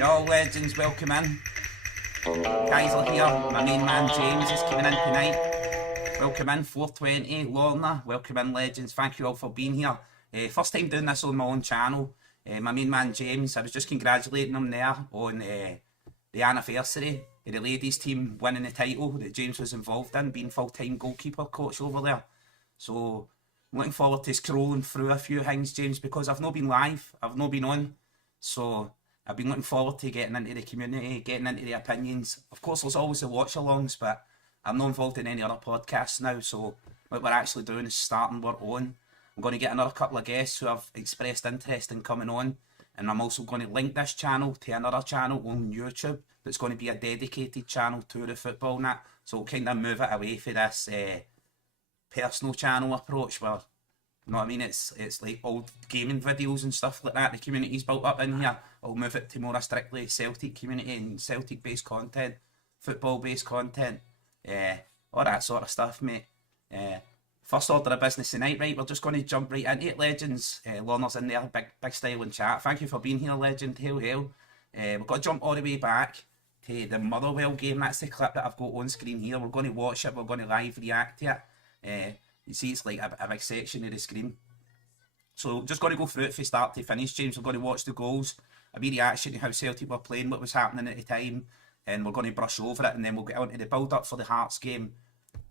Yo, legends, welcome in. Guys are here. My main man James is coming in tonight. Welcome in, 420. Lorna, welcome in, legends. Thank you all for being here. First time doing this on my own channel. My main man James, I was just congratulating him there on the anniversary of the ladies team winning the title that James was involved in, being full-time goalkeeper coach over there. So I'm looking forward to scrolling through a few things, James, because I've not been live, I've not been on. So I've been looking forward to getting into the community, getting into the opinions. Of course, there's always the watch-alongs, but I'm not involved in any other podcasts now, so what we're actually doing is starting our own. I'm going to get another couple of guests who have expressed interest in coming on, and I'm also going to link this channel to another channel on YouTube that's going to be a dedicated channel to the football and that, so we'll kind of move it away for this personal channel approach where, you know what I mean, it's like old gaming videos and stuff like that the community's built up in here. I'll move it to more a strictly Celtic community and Celtic based content, football based content, all that sort of stuff, mate. First order of business tonight, right, we're just going to jump right into it, legends. Lorna's in there, big style in chat. Thank you for being here, legend. Hail. We've got to jump all the way back to the Motherwell game. That's the clip that I've got on screen here. We're going to watch it, we're going to live react to it. You see it's like a big section of the screen. So just going to go through it from start to finish, James. We're going to watch the goals, a wee reaction to how Celtic were playing, what was happening at the time, and we're going to brush over it, and then we'll get on to the build-up for the Hearts game.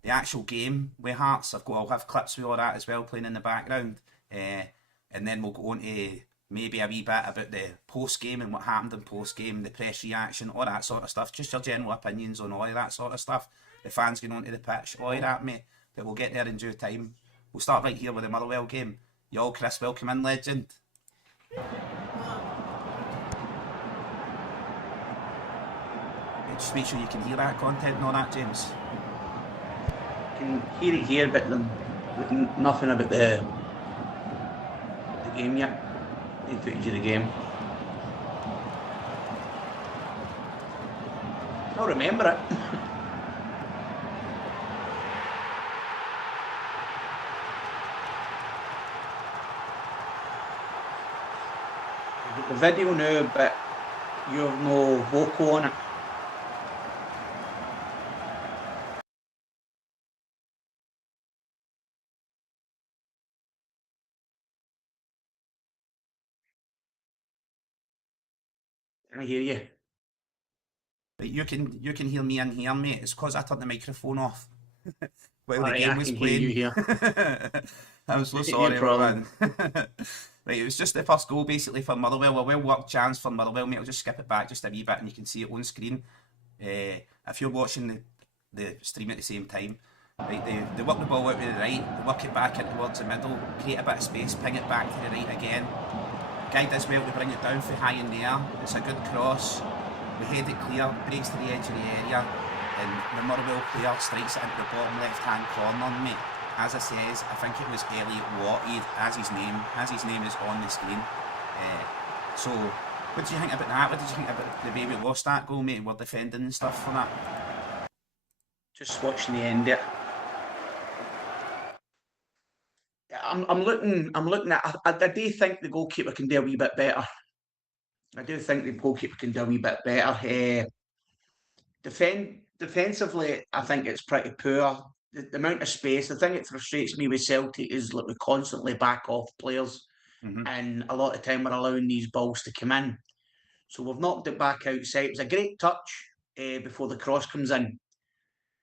The actual game with Hearts, I'll have clips with all that as well playing in the background. And then we'll go on to maybe a wee bit about the post-game and what happened in post-game, the press reaction, all that sort of stuff. Just your general opinions on all of that sort of stuff. The fans going onto the pitch, all of that, mate. But we'll get there in due time. We'll start right here with the Motherwell game. Yo, Chris, welcome in, legend. Just make sure you can hear that content and all that, James. I can hear it here, but nothing about the game yet. The footage of the game. I'll remember it. The video now, but you have no vocal on it. Can I hear you? Right, you can hear me in here, mate. It's because I turned the microphone off while the Right, game I was can playing. hear you here. I'm so No sorry, problem. man. Right, it was just the first goal basically for Motherwell. A well-worked chance for Motherwell, mate. I'll just skip it back just a wee bit and you can see it on screen. If you're watching the stream at the same time, right, they work the ball out to the right, they work it back in towards the middle, create a bit of space, ping it back to the right again. Guy does well to bring it down for high in the air. It's a good cross. We head it clear, breaks to the edge of the area, and the Motherwell player strikes it into the bottom left-hand corner, mate. As I says, I think it was Elliot Watt, as his name is on the screen. So, what do you think about that? What did you think about the way we lost that goal, mate? We're defending and stuff for that. Just watching the end of it. I'm looking at. I do think the goalkeeper can do a wee bit better. I do think the goalkeeper can do a wee bit better. Defensively, I think it's pretty poor. The amount of space. The thing that frustrates me with Celtic is that we constantly back off players, and a lot of time we're allowing these balls to come in. So we've knocked it back outside. It was a great touch before the cross comes in.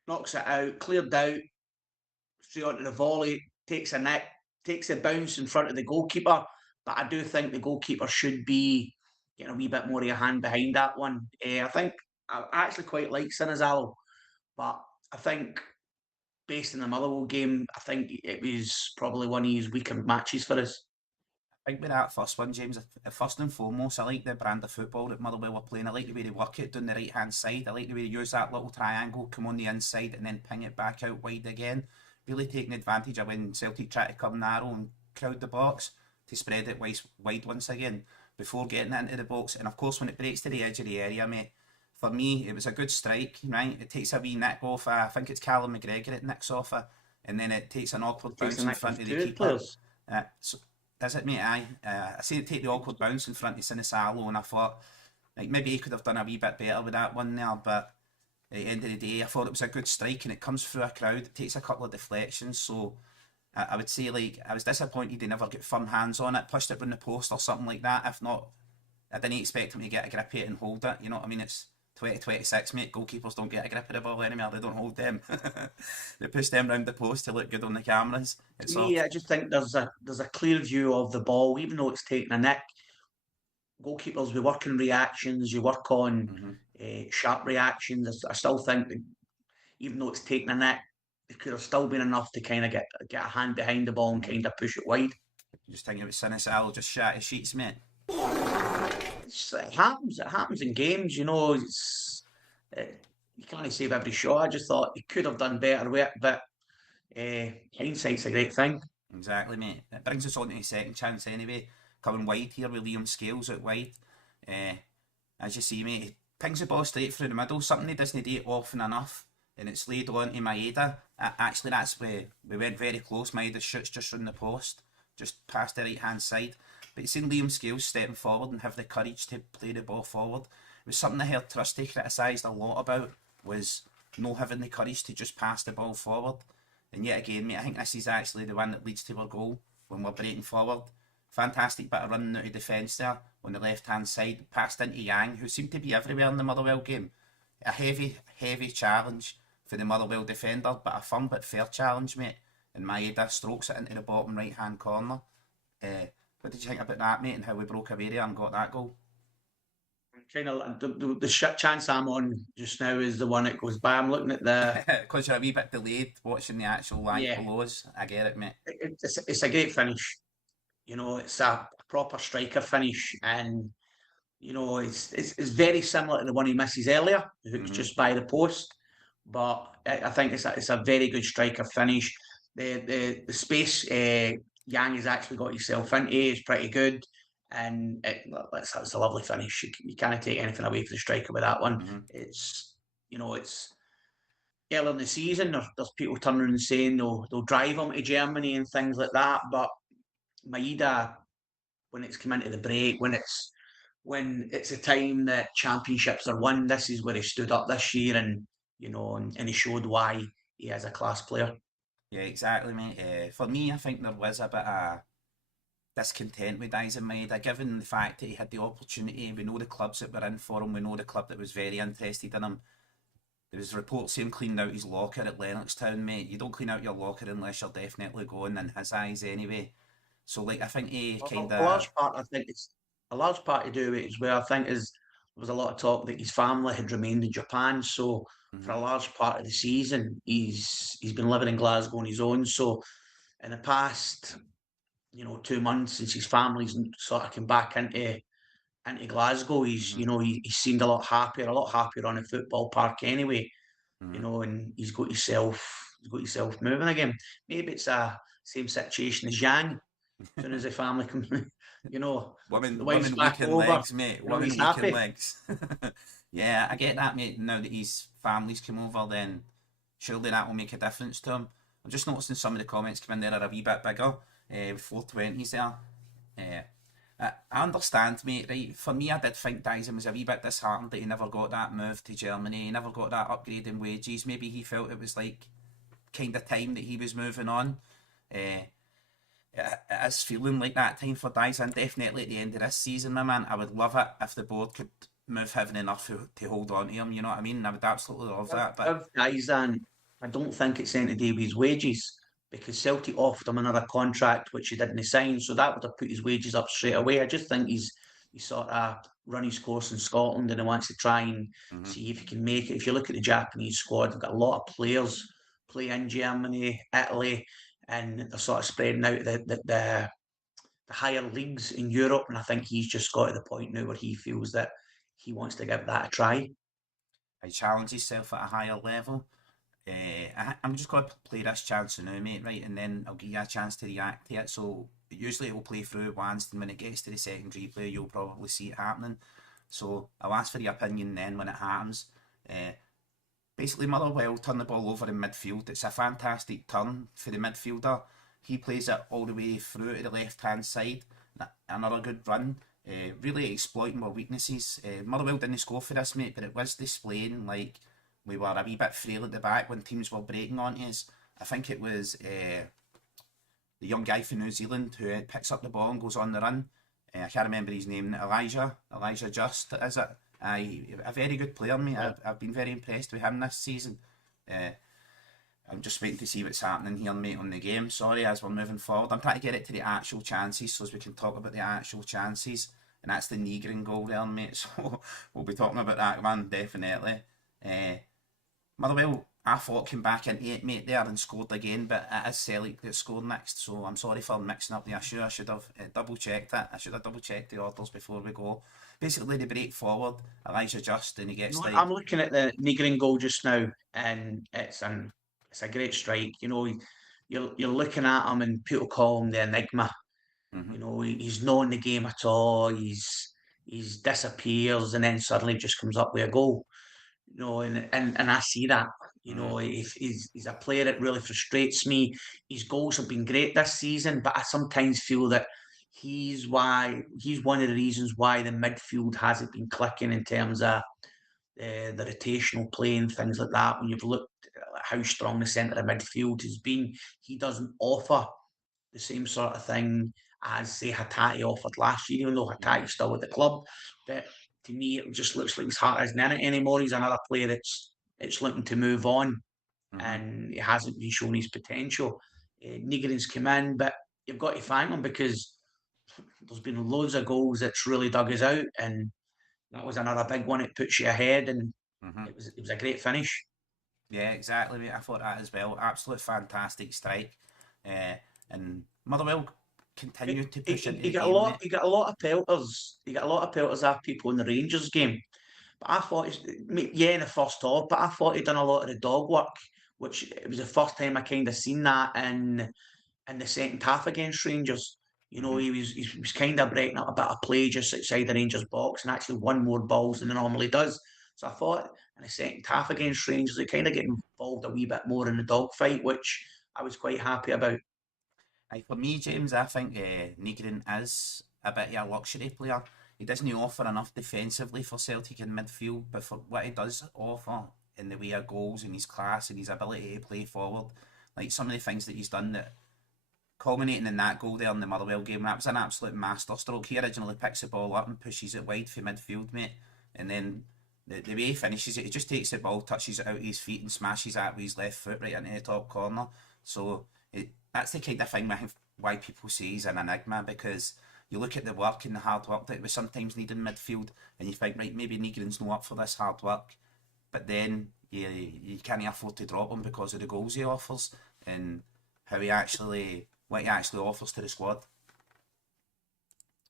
Knocks it out, cleared out, straight onto the volley, takes a nick, takes a bounce in front of the goalkeeper. But I do think the goalkeeper should be getting a wee bit more of a hand behind that one. I think I actually quite like Sinazalo, but I think based on the Motherwell game, I think it was probably one of his weaker matches for us. I think with that first one, James, first and foremost, I like the brand of football that Motherwell were playing. I like the way they work it down the right-hand side. I like the way they use that little triangle, come on the inside and then ping it back out wide again. Really taking advantage of when Celtic try to come narrow and crowd the box to spread it wide once again before getting it into the box. And of course, when it breaks to the edge of the area, mate, for me, it was a good strike, right? It takes a wee nick off, I think it's Callum McGregor it nicks off, and then it takes an awkward bounce in front of the keeper. So, is it, mate? I see it take the awkward bounce in front of Sinazalo, and I thought, Like maybe he could have done a wee bit better with that one there, but at the end of the day, I thought it was a good strike, and it comes through a crowd. It takes a couple of deflections, so I would say like I was disappointed he never got firm hands on it, pushed it in the post or something like that. If not, I didn't expect him to get a grip of it and hold it. You know what I mean? It's 2026, mate. Goalkeepers don't get a grip of the ball anymore. They don't hold them. They push them round the post to look good on the cameras. To It's me, all. I just think there's a clear view of the ball, even though it's taking a nick. Goalkeepers, we work in reactions. You work on Mm-hmm. sharp reactions. I still think that even though it's taken a nick, it could have still been enough to kind of get a hand behind the ball and Mm-hmm. kind of push it wide. Just thinking about Sinisal just shat his sheets, mate. It happens. It happens in games. You can't save every shot. I just thought he could have done better with it, but hindsight's a great thing. Exactly, mate. It brings us on to the second chance anyway. Coming wide here with Liam Scales out wide. Uh, as you see, mate, he pings the ball straight through the middle, something he doesn't do often enough, and it's laid on to Maeda. Actually, that's where we went very close. Maeda shoots just from the post, just past the right hand side. But you've seen Liam Scales stepping forward and have the courage to play the ball forward. It was something I heard Trusty criticised a lot about, was no having the courage to just pass the ball forward. And yet again, mate, I think this is actually the one that leads to our goal when we're breaking forward. Fantastic bit of running out of defence there on the left hand side, passed into Yang, who seemed to be everywhere in the Motherwell game. A heavy, heavy challenge for the Motherwell defender, but a firm but fair challenge, mate. And Maeda strokes it into the bottom right hand corner. What did you think about that, mate, and how we broke away there and got that goal? Kind of the chance I'm on just now is the one that goes by. I'm looking at the Because you're a wee bit delayed watching the actual live yeah. below us. I get it, mate. It's a great finish. It's a proper striker finish, and it's very similar to the one he misses earlier, hooked Mm-hmm. just by the post. But I think it's a very good striker finish. The space Yang has actually got himself into is pretty good, and it's a lovely finish. You can't take anything away from the striker with that one. Mm-hmm. It's early in the season. There's people turning and saying they'll drive him to Germany and things like that, but Maeda, when it's come into the break, when it's a time that championships are won, this is where he stood up this year, and he showed why he is a class player. Yeah, exactly, mate. For me, I think there was a bit of discontent with Dyson Maeda, given the fact that he had the opportunity. We know the clubs that were in for him. We know the club that was very interested in him. There was reports of him cleaning out his locker at Lennoxtown, mate. You don't clean out your locker unless you're definitely going, in his eyes anyway. So, like, I think he kind A of... large part, I think it's a large part to do with it as well. I think is there was a lot of talk that his family had remained in Japan, so for Mm-hmm. a large part of the season, he's been living in Glasgow on his own. So in the past, 2 months since his family's sort of come back into Glasgow, Mm-hmm. he seemed a lot happier on a football park anyway. Mm-hmm. And he's got himself moving again. Maybe it's a same situation as Yang. As soon as the family comes, the wife's Women back weak in over. legs, mate. Women He's weak in happy. legs. Yeah, I get that, mate. Now that his family's come over, then surely that will make a difference to him. I'm just noticing some of the comments come in there are a wee bit bigger, with 420s there. I understand, mate, right? For me, I did think Dyson was a wee bit disheartened that he never got that move to Germany. He never got that upgrade in wages. Maybe he felt it was like kind of time that he was moving on. Uh, it is feeling like that time for Dyson. Definitely at the end of this season, my man. I would love it if the board could move heaven enough to hold on to him. You know what I mean? I would absolutely love that. But With Dyson, I don't think it's anything to do with his wages because Celtic offered him another contract which he didn't sign, so that would have put his wages up straight away. I just think he's sort of run his course in Scotland and he wants to try and mm-hmm, see if he can make it. If you look at the Japanese squad, they've got a lot of players play in Germany, Italy, and they're sort of spreading out the higher leagues in Europe. And I think he's just got to the point now where he feels that he wants to give that a try. he challenged himself at a higher level. I'm just going to play this chance now, mate, right? And then I'll give you a chance to react to it. So usually it will play through once, and when it gets to the second replay, you'll probably see it happening. So I'll ask for your opinion then when it happens. Basically, Motherwell turn the ball over in midfield. It's a fantastic turn for the midfielder. He plays it all the way through to the left hand side. Another good run. really exploiting our weaknesses. Motherwell didn't score for us, mate, but it was displaying like we were a wee bit frail at the back when teams were breaking onto us. I think it was the young guy from New Zealand who picks up the ball and goes on the run. I can't remember his name. Elijah Just, is it? A very good player, mate. I've been very impressed with him this season. I'm just waiting to see what's happening here, mate, on the game. Sorry, as we're moving forward. I'm trying to get it to the actual chances so as we can talk about the actual chances. And that's the Negrin goal there, mate. So we'll be talking about that one, definitely. Motherwell, I thought came back into it, mate, there and scored again, but it is Celtic that scored next, so I'm sorry for mixing up the issue. I should have double checked it. I should have double checked the orders before we go. Basically, they break forward, Elijah Just, and he gets like. I'm looking at the Negrin goal just now, and it's a great strike. You know, you're looking at him, and people call him the enigma. You know, he's not in the game at all. He's disappears, and then suddenly just comes up with a goal. You know, and I see that. You know, he's a player that really frustrates me. His goals have been great this season, but I sometimes feel that he's one of the reasons why the midfield hasn't been clicking in terms of the rotational play and things like that. When you've looked at how strong the centre of midfield has been, he doesn't offer the same sort of thing as, say, Hatate offered last year, even though Hatate's still at the club. But to me, it just looks like his heart isn't in it anymore. He's another player that's looking to move on, and he hasn't been shown his potential. Nigerin's come in, but you've got to thank him because there's been loads of goals that's really dug us out, and that was another big one. It puts you ahead, and it was a great finish. Yeah, exactly, mate. I thought that as well. Absolute fantastic strike. And Motherwell continued to push into the game, mate. He got a lot of pelters. He got a lot of pelters off people in the Rangers game. But I thought, yeah, in the first half, but I thought he'd done a lot of the dog work, which it was the first time I kind of seen that in the second half against Rangers. You know, he was kind of breaking up a bit of play just outside the Rangers box and actually won more balls than he normally does. So I thought in the second half against Rangers, he kind of get involved a wee bit more in the dogfight, which I was quite happy about. For me, James, I think Negrin is a bit of a luxury player. He doesn't offer enough defensively for Celtic in midfield, but for what he does offer in the way of goals and his class and his ability to play forward, like some of the things that he's done that culminating in that goal there in the Motherwell game, that was an absolute masterstroke. He originally picks the ball up and pushes it wide for midfield, mate, and then the way he finishes it, he just takes the ball, touches it out of his feet and smashes that with his left foot right into the top corner. So that's the kind of thing why people say he's an enigma, because you look at the work and the hard work that we sometimes need in midfield and you think, right, maybe Negrin's not up for this hard work, but then you can't afford to drop him because of the goals he offers and what he actually offers to the squad.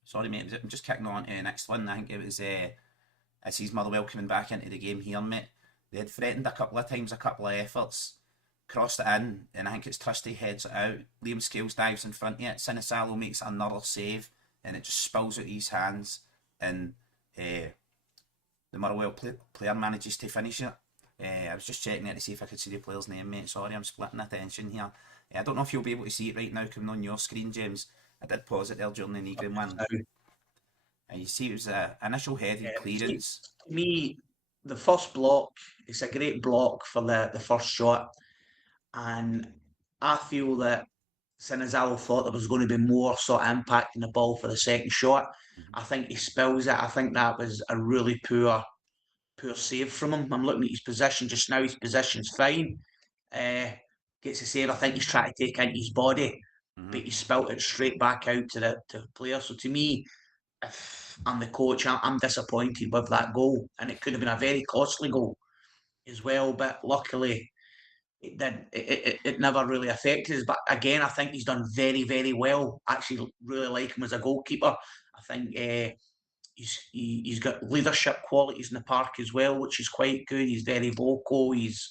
Sorry, mate, I'm just kicking on to the next one. I think it was I sees Motherwell coming back into the game here, mate. They had threatened a couple of times, a couple of efforts, crossed it in, and I think it's Trusty heads it out. Liam Scales dives in front of it. Sinisalo makes another save, and it just spills out his hands, and the Motherwell player manages to finish it. I was just checking it to see if I could see the player's name, mate. Sorry, I'm splitting attention here. I don't know if you'll be able to see it right now coming on your screen, James. I did pause it there during the Negrin one. You see, it was an initial headed clearance. To me, the first block, it's a great block for the first shot. And I feel that Sinazalo thought there was going to be more sort of impact in the ball for the second shot. I think he spills it. I think that was a really poor save from him. I'm looking at his position just now. His position's fine. Gets a save. I think he's trying to take into his body, but he spilt it straight back out to the player. So to me, if I'm the coach, I'm disappointed with that goal, and it could have been a very costly goal as well. But luckily, it never really affected us. But again, I think he's done very, very well. Actually, really like him as a goalkeeper. I think he's got leadership qualities in the park as well, which is quite good. He's very vocal. You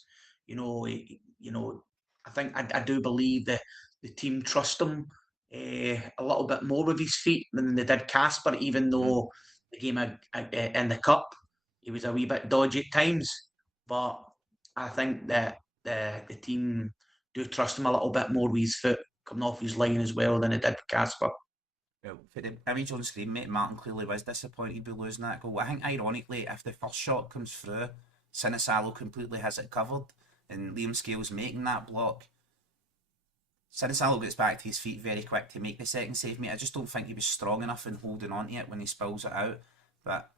know, I think I do believe that the team trust him a little bit more with his feet than they did Casper, even though the game in the cup he was a wee bit dodgy at times. But I think that the team do trust him a little bit more with his foot coming off his line as well than it did Casper. Well, for the image on screen, mate, Martin clearly was disappointed with losing that goal. I think, ironically, if the first shot comes through, Sinisalo completely has it covered, and Liam Scales making that block. Sinisalo gets back to his feet very quick to make the second save, mate. I just don't think he was strong enough in holding on to it when he spills it out. But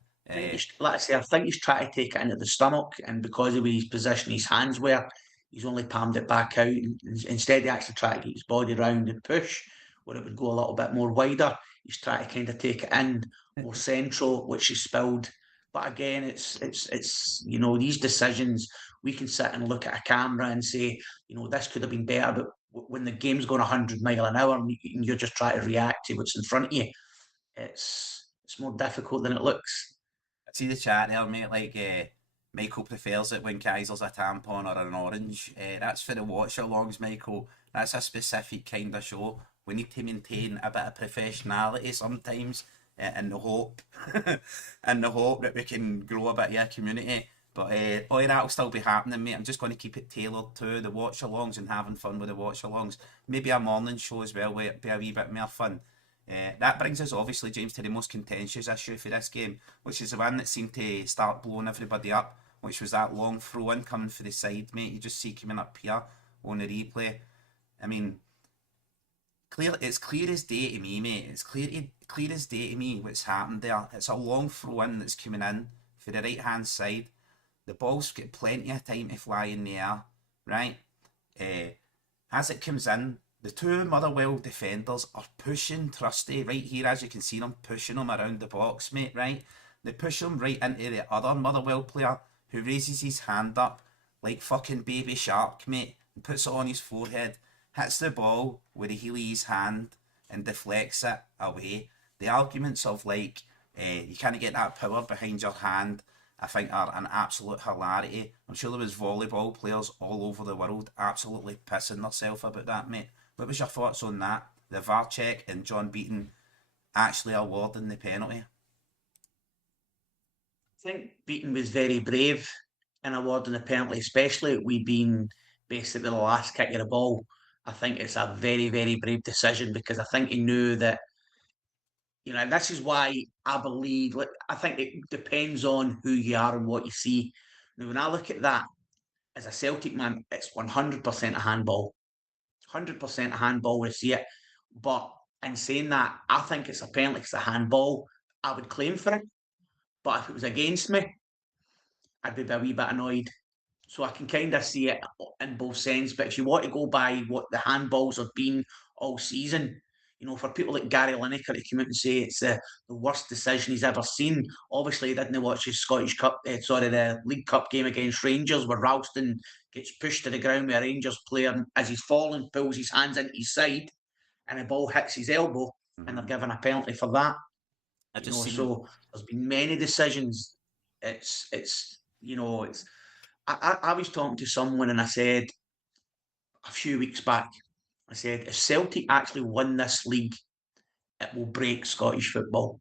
like I say, I think he's trying to take it into the stomach, and because of his position his hands were, he's only palmed it back out. Instead, he actually tried to get his body round and push, where it would go a little bit more wider. He's trying to kind of take it in more central, which is spilled. But again, it's these decisions. We can sit and look at a camera and say, this could have been better. But when the game's going 100 mile an hour and you're just trying to react to what's in front of you, it's more difficult than it looks. I see the chat there, mate. Like, Michael prefers it when Kaiser's a tampon or an orange. That's for the watch-alongs, Michael. That's a specific kind of show. We need to maintain a bit of professionality sometimes, in the hope, in the hope that we can grow a bit of a community. But all that'll still be happening, mate. I'm just going to keep it tailored to the watch-alongs and having fun with the watch-alongs. Maybe a morning show as well, where it'll be a wee bit more fun. That brings us, obviously, James, to the most contentious issue for this game, which is the one that seemed to start blowing everybody up, which was that long throw-in coming for the side, mate. You just see coming up here on the replay. I mean, it's clear as day to me, mate. It's clear as day to me what's happened there. It's a long throw-in that's coming in for the right-hand side. The ball's got plenty of time to fly in the air, right? As it comes in, the two Motherwell defenders are pushing Trusty right here, as you can see them pushing him around the box, mate, right? They push him right into the other Motherwell player, who raises his hand up like fucking Baby Shark, mate, and puts it on his forehead, hits the ball with the heel of his hand and deflects it away. The arguments of like, you can't get that power behind your hand, I think are an absolute hilarity. I'm sure there was volleyball players all over the world absolutely pissing themselves about that, mate. What was your thoughts on that? The VAR check and John Beaton actually awarding the penalty? I think Beaton was very brave in awarding the penalty, especially we being basically the last kick of the ball. I think it's a very, very brave decision because I think he knew that, and this is why I believe, like, I think it depends on who you are and what you see. Now, when I look at that as a Celtic man, it's 100% a handball. 100% a handball when I see it. But in saying that, I think it's a penalty, it's a handball. I would claim for it. But if it was against me, I'd be a wee bit annoyed. So I can kind of see it in both sense. But if you want to go by what the handballs have been all season, for people like Gary Lineker to come out and say it's the worst decision he's ever seen. Obviously, he didn't watch his the League Cup game against Rangers where Ralston gets pushed to the ground with a Rangers player as he's falling, pulls his hands into his side, and the ball hits his elbow, and they're given a penalty for that. I just seen So there's been many decisions. I was talking to someone and I said a few weeks back, I said, if Celtic actually win this league, it will break Scottish football.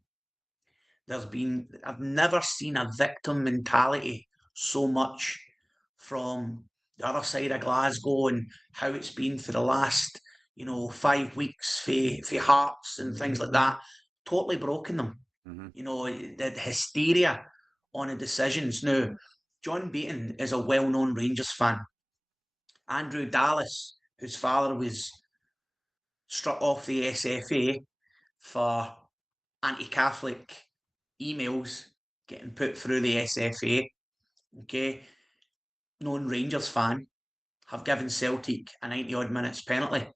I've never seen a victim mentality so much from the other side of Glasgow and how it's been for the last, 5 weeks for Hearts and things like that. Totally broken them. The hysteria on the decisions. Now, John Beaton is a well-known Rangers fan. Andrew Dallas, whose father was struck off the SFA for anti-Catholic emails getting put through the SFA, okay, known Rangers fan, have given Celtic a 90-odd minutes penalty.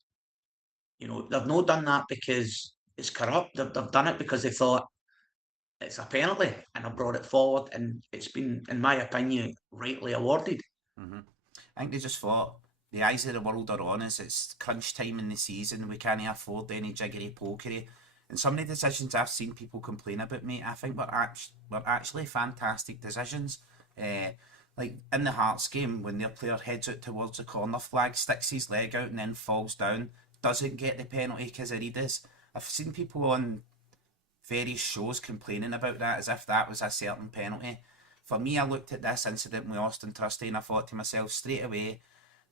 They've not done that because it's corrupt. They've done it because they thought it's a penalty and have brought it forward, and it's been, in my opinion, rightly awarded. I think they just thought the eyes of the world are on us. It's crunch time in the season. We can't afford any jiggery pokery. And some of the decisions I've seen people complain about, mate, I think were actually fantastic decisions. Like in the Hearts game, when their player heads out towards the corner flag, sticks his leg out and then falls down, doesn't get the penalty because of Reedus. I've seen people on various shows complaining about that as if that was a certain penalty. For me, I looked at this incident with Austin Trusty and I thought to myself straight away,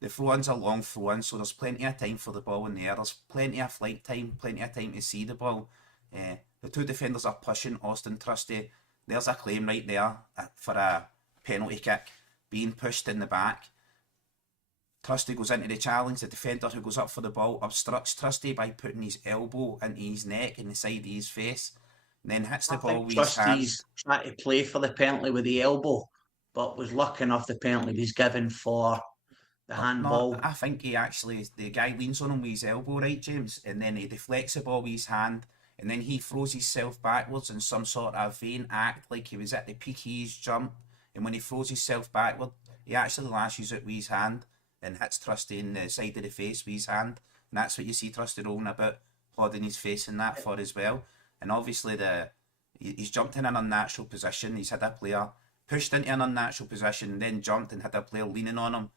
the throw-ins are long throw-ins, so there's plenty of time for the ball in the air. There's plenty of flight time, plenty of time to see the ball. The two defenders are pushing Austin Trusty. There's a claim right there for a penalty kick being pushed in the back. Trusty goes into the challenge. The defender who goes up for the ball obstructs Trusty by putting his elbow into his neck and the side of his face, and then hits the ball with his hand. Trustees tried to play for the penalty with the elbow, but was lucky enough the penalty was given for the handball. No, I think the guy leans on him with his elbow, right, James, and then he deflects the ball with his hand, and then he throws himself backwards in some sort of vain act, like he was at the peak of his jump, and when he throws himself backward, he actually lashes it with his hand and hits Trusty in the side of the face with his hand, and that's what you see Trusty rolling about, plodding his face in that for as well. And obviously he's jumped in an unnatural position. He's had a player pushed into an unnatural position and then jumped and had a player leaning on him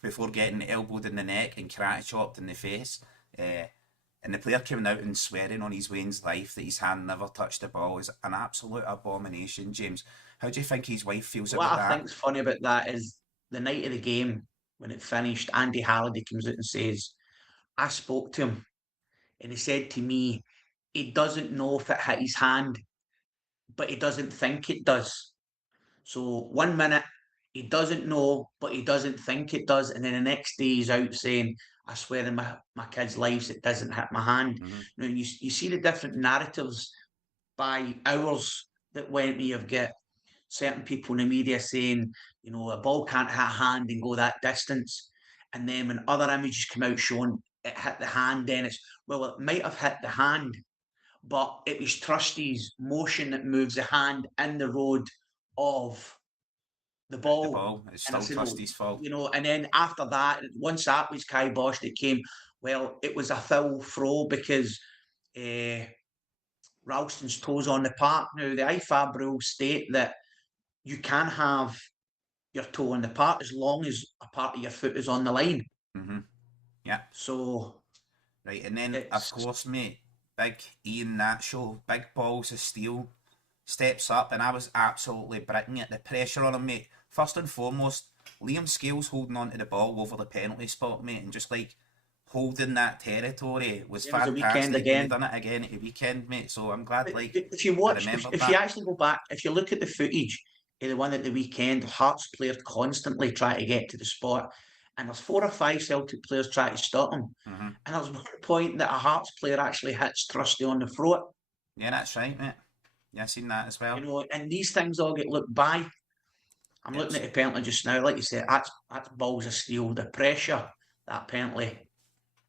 before getting elbowed in the neck and karate chopped in the face. And the player coming out and swearing on his Wayne's life that his hand never touched the ball is an absolute abomination, James. How do you think his wife feels about that? What I think's funny about that is the night of the game, when it finished, Andy Halliday comes out and says, I spoke to him and he said to me, he doesn't know if it hit his hand, but he doesn't think it does. So 1 minute he doesn't know, but he doesn't think it does, and then the next day he's out saying, "I swear in my kids' lives it doesn't hit my hand." Now you see the different narratives by hours that went. You've got certain people in the media saying, a ball can't hit a hand and go that distance, and then when other images come out showing it hit the hand, then it's it might have hit the hand, but it was Trusty's motion that moves the hand in the road of the ball. It's still Trusty's fault. And then after that, once that was kiboshed, it came, it was a foul throw because Ralston's toes on the park. Now, the IFAB rules state that you can have your toe on the park as long as a part of your foot is on the line. Yeah. So. Right, and then, of course, mate, big Ian Nacho, big balls of steel, steps up, and I was absolutely bricking it. The pressure on him, mate. First and foremost, Liam Scales holding on to the ball over the penalty spot, mate, and just like holding that territory was fantastic. Again. Done it again at the weekend, mate. So I'm glad. If you watch, if you actually go back, if you look at the footage of the one at the weekend, Hearts players constantly try to get to the spot, and there's 4 or 5 Celtic players trying to stop him. And there's one point that a Hearts player actually hits Trusty on the throat. Yeah, that's right, mate. Yeah, I've seen that as well. And these things all get looked by. I'm looking at the penalty just now, like you said, that's balls of steel. The pressure that penalty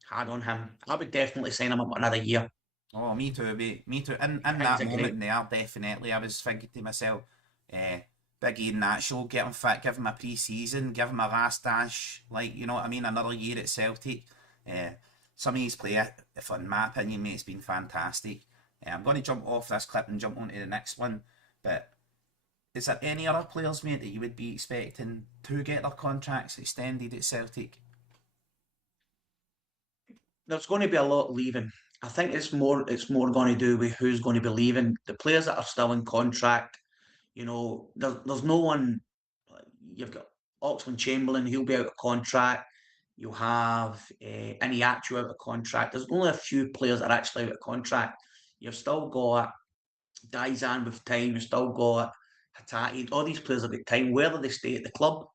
had on him, I would definitely sign him up for another year. Oh, me too, mate. Me too. In that moment there, definitely, I was thinking to myself, big Ian Nacho, get him fit, give him a pre-season, give him a last dash, you know what I mean, another year at Celtic. Some of his play, in my opinion, mate, it's been fantastic. I'm going to jump off this clip and jump onto the next one, but is there any other players, mate, that you would be expecting to get their contracts extended at Celtic? There's going to be a lot leaving. I think it's more going to do with who's going to be leaving. The players that are still in contract, there's no one. You've got Oxlade-Chamberlain, he'll be out of contract. You'll have Iniachu out of contract. There's only a few players that are actually out of contract. You've still got Daizan with time. You've still got Hatate. All these players have got time. Whether they stay at the club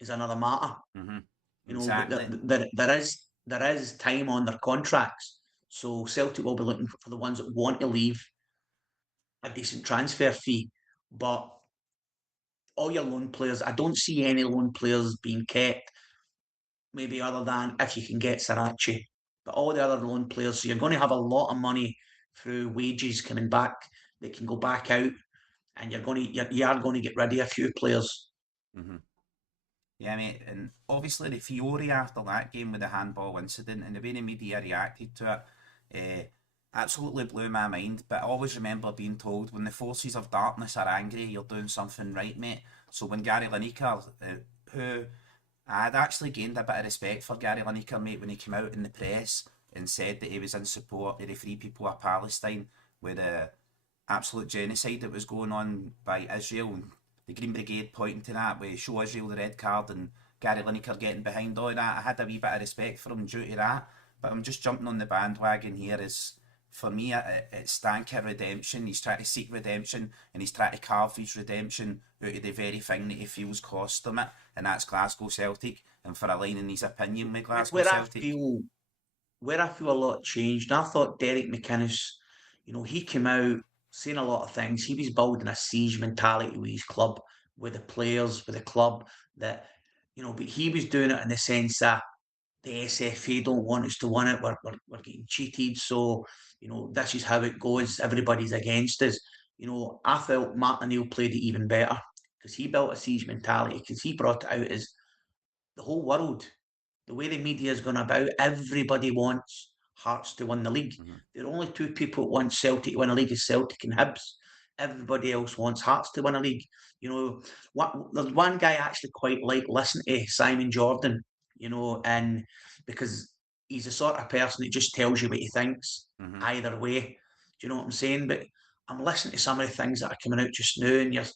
is another matter. Exactly. There is time on their contracts. So Celtic will be looking for the ones that want to leave a decent transfer fee. But all your loan players, I don't see any loan players being kept, maybe other than if you can get Sarachi. But all the other loan players, so you're going to have a lot of money through wages coming back that can go back out, and you are going to get rid of a few players. Yeah, mate, and obviously the Fiore after that game with the handball incident and the way the media reacted to it absolutely blew my mind. But I always remember being told when the forces of darkness are angry, you're doing something right, mate. So when Gary Lineker, who I had actually gained a bit of respect for Gary Lineker, mate, when he came out in the press and said that he was in support of the Free People of Palestine with the absolute genocide that was going on by Israel, and the Green Brigade pointing to that, we show Israel the red card and Gary Lineker getting behind all that. I had a wee bit of respect for him due to that, but I'm just jumping on the bandwagon here as for me, it's Stanker redemption. He's trying to seek redemption, and he's trying to carve his redemption out of the very thing that he feels cost him it, and that's Glasgow Celtic, and for aligning his opinion with Glasgow Where Celtic. where I feel a lot changed. I thought Derek McInnes, he came out saying a lot of things. He was building a siege mentality with his club, with the players, with the club. That but he was doing it in the sense that the SFA don't want us to win it. We're getting cheated. So, this is how it goes. Everybody's against us. I felt Martin O'Neill played it even better because he built a siege mentality, because he brought it out as the whole world, the way the media is going about, everybody wants Hearts to win the league. Mm-hmm. There are only two people that want Celtic to win a league, is Celtic and Hibs. Everybody else wants Hearts to win a league. There's one guy I actually quite like listening to, Simon Jordan, and because he's the sort of person that just tells you what he thinks either way. Do you know what I'm saying? But I'm listening to some of the things that are coming out just now, and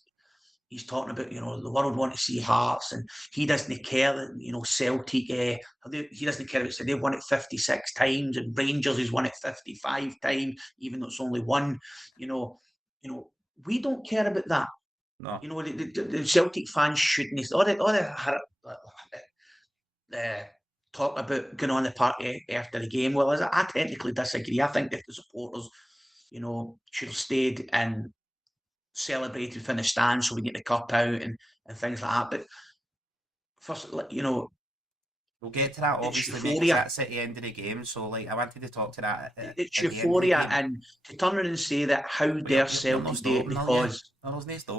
he's talking about, the world want to see Hearts, and he doesn't care that, Celtic, he doesn't care about it. They've won it 56 times, and Rangers has won it 55 times, even though it's only one. We don't care about that. No. The Celtic fans shouldn't. All the talk about going on the party after the game. Well, I technically disagree. I think if the supporters, should have stayed and celebrated from the stand so we get the cup out and things like that. But first, We'll get to that, obviously, mate, because that's at the end of the game. So, I wanted to talk to that. It's euphoria, and to turn around and say that how dare Celtic do it because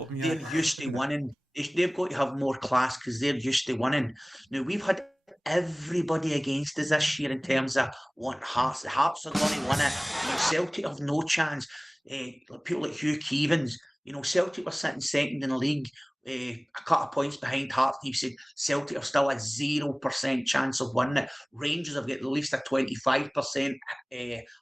they're used to winning. They've got to have more class because they're used to winning. Now, we've had everybody against us this year in terms of wanting Hearts. The Hearts are going to win it. Celtic have no chance. People like Hugh Keevans, Celtic were sitting second in the league, a couple of points behind Hearts. He said Celtic have still a 0% chance of winning it. Rangers have got at least a 25%,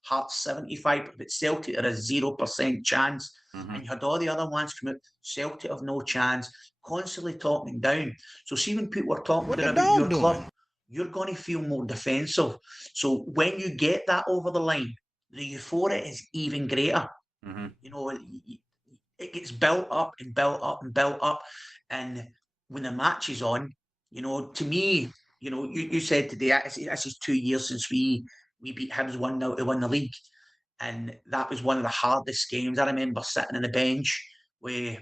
Hearts 75%, but Celtic are a 0% chance. And you had all the other ones come out. Celtic have no chance, constantly talking down. So see, when people are talking down about your club, you're going to feel more defensive. So when you get that over the line, the euphoria is even greater. It gets built up and built up and built up. And when the match is on, to me, you said today, this is 2 years since we beat Hibs 1-0 to win the league. And that was one of the hardest games. I remember sitting on the bench with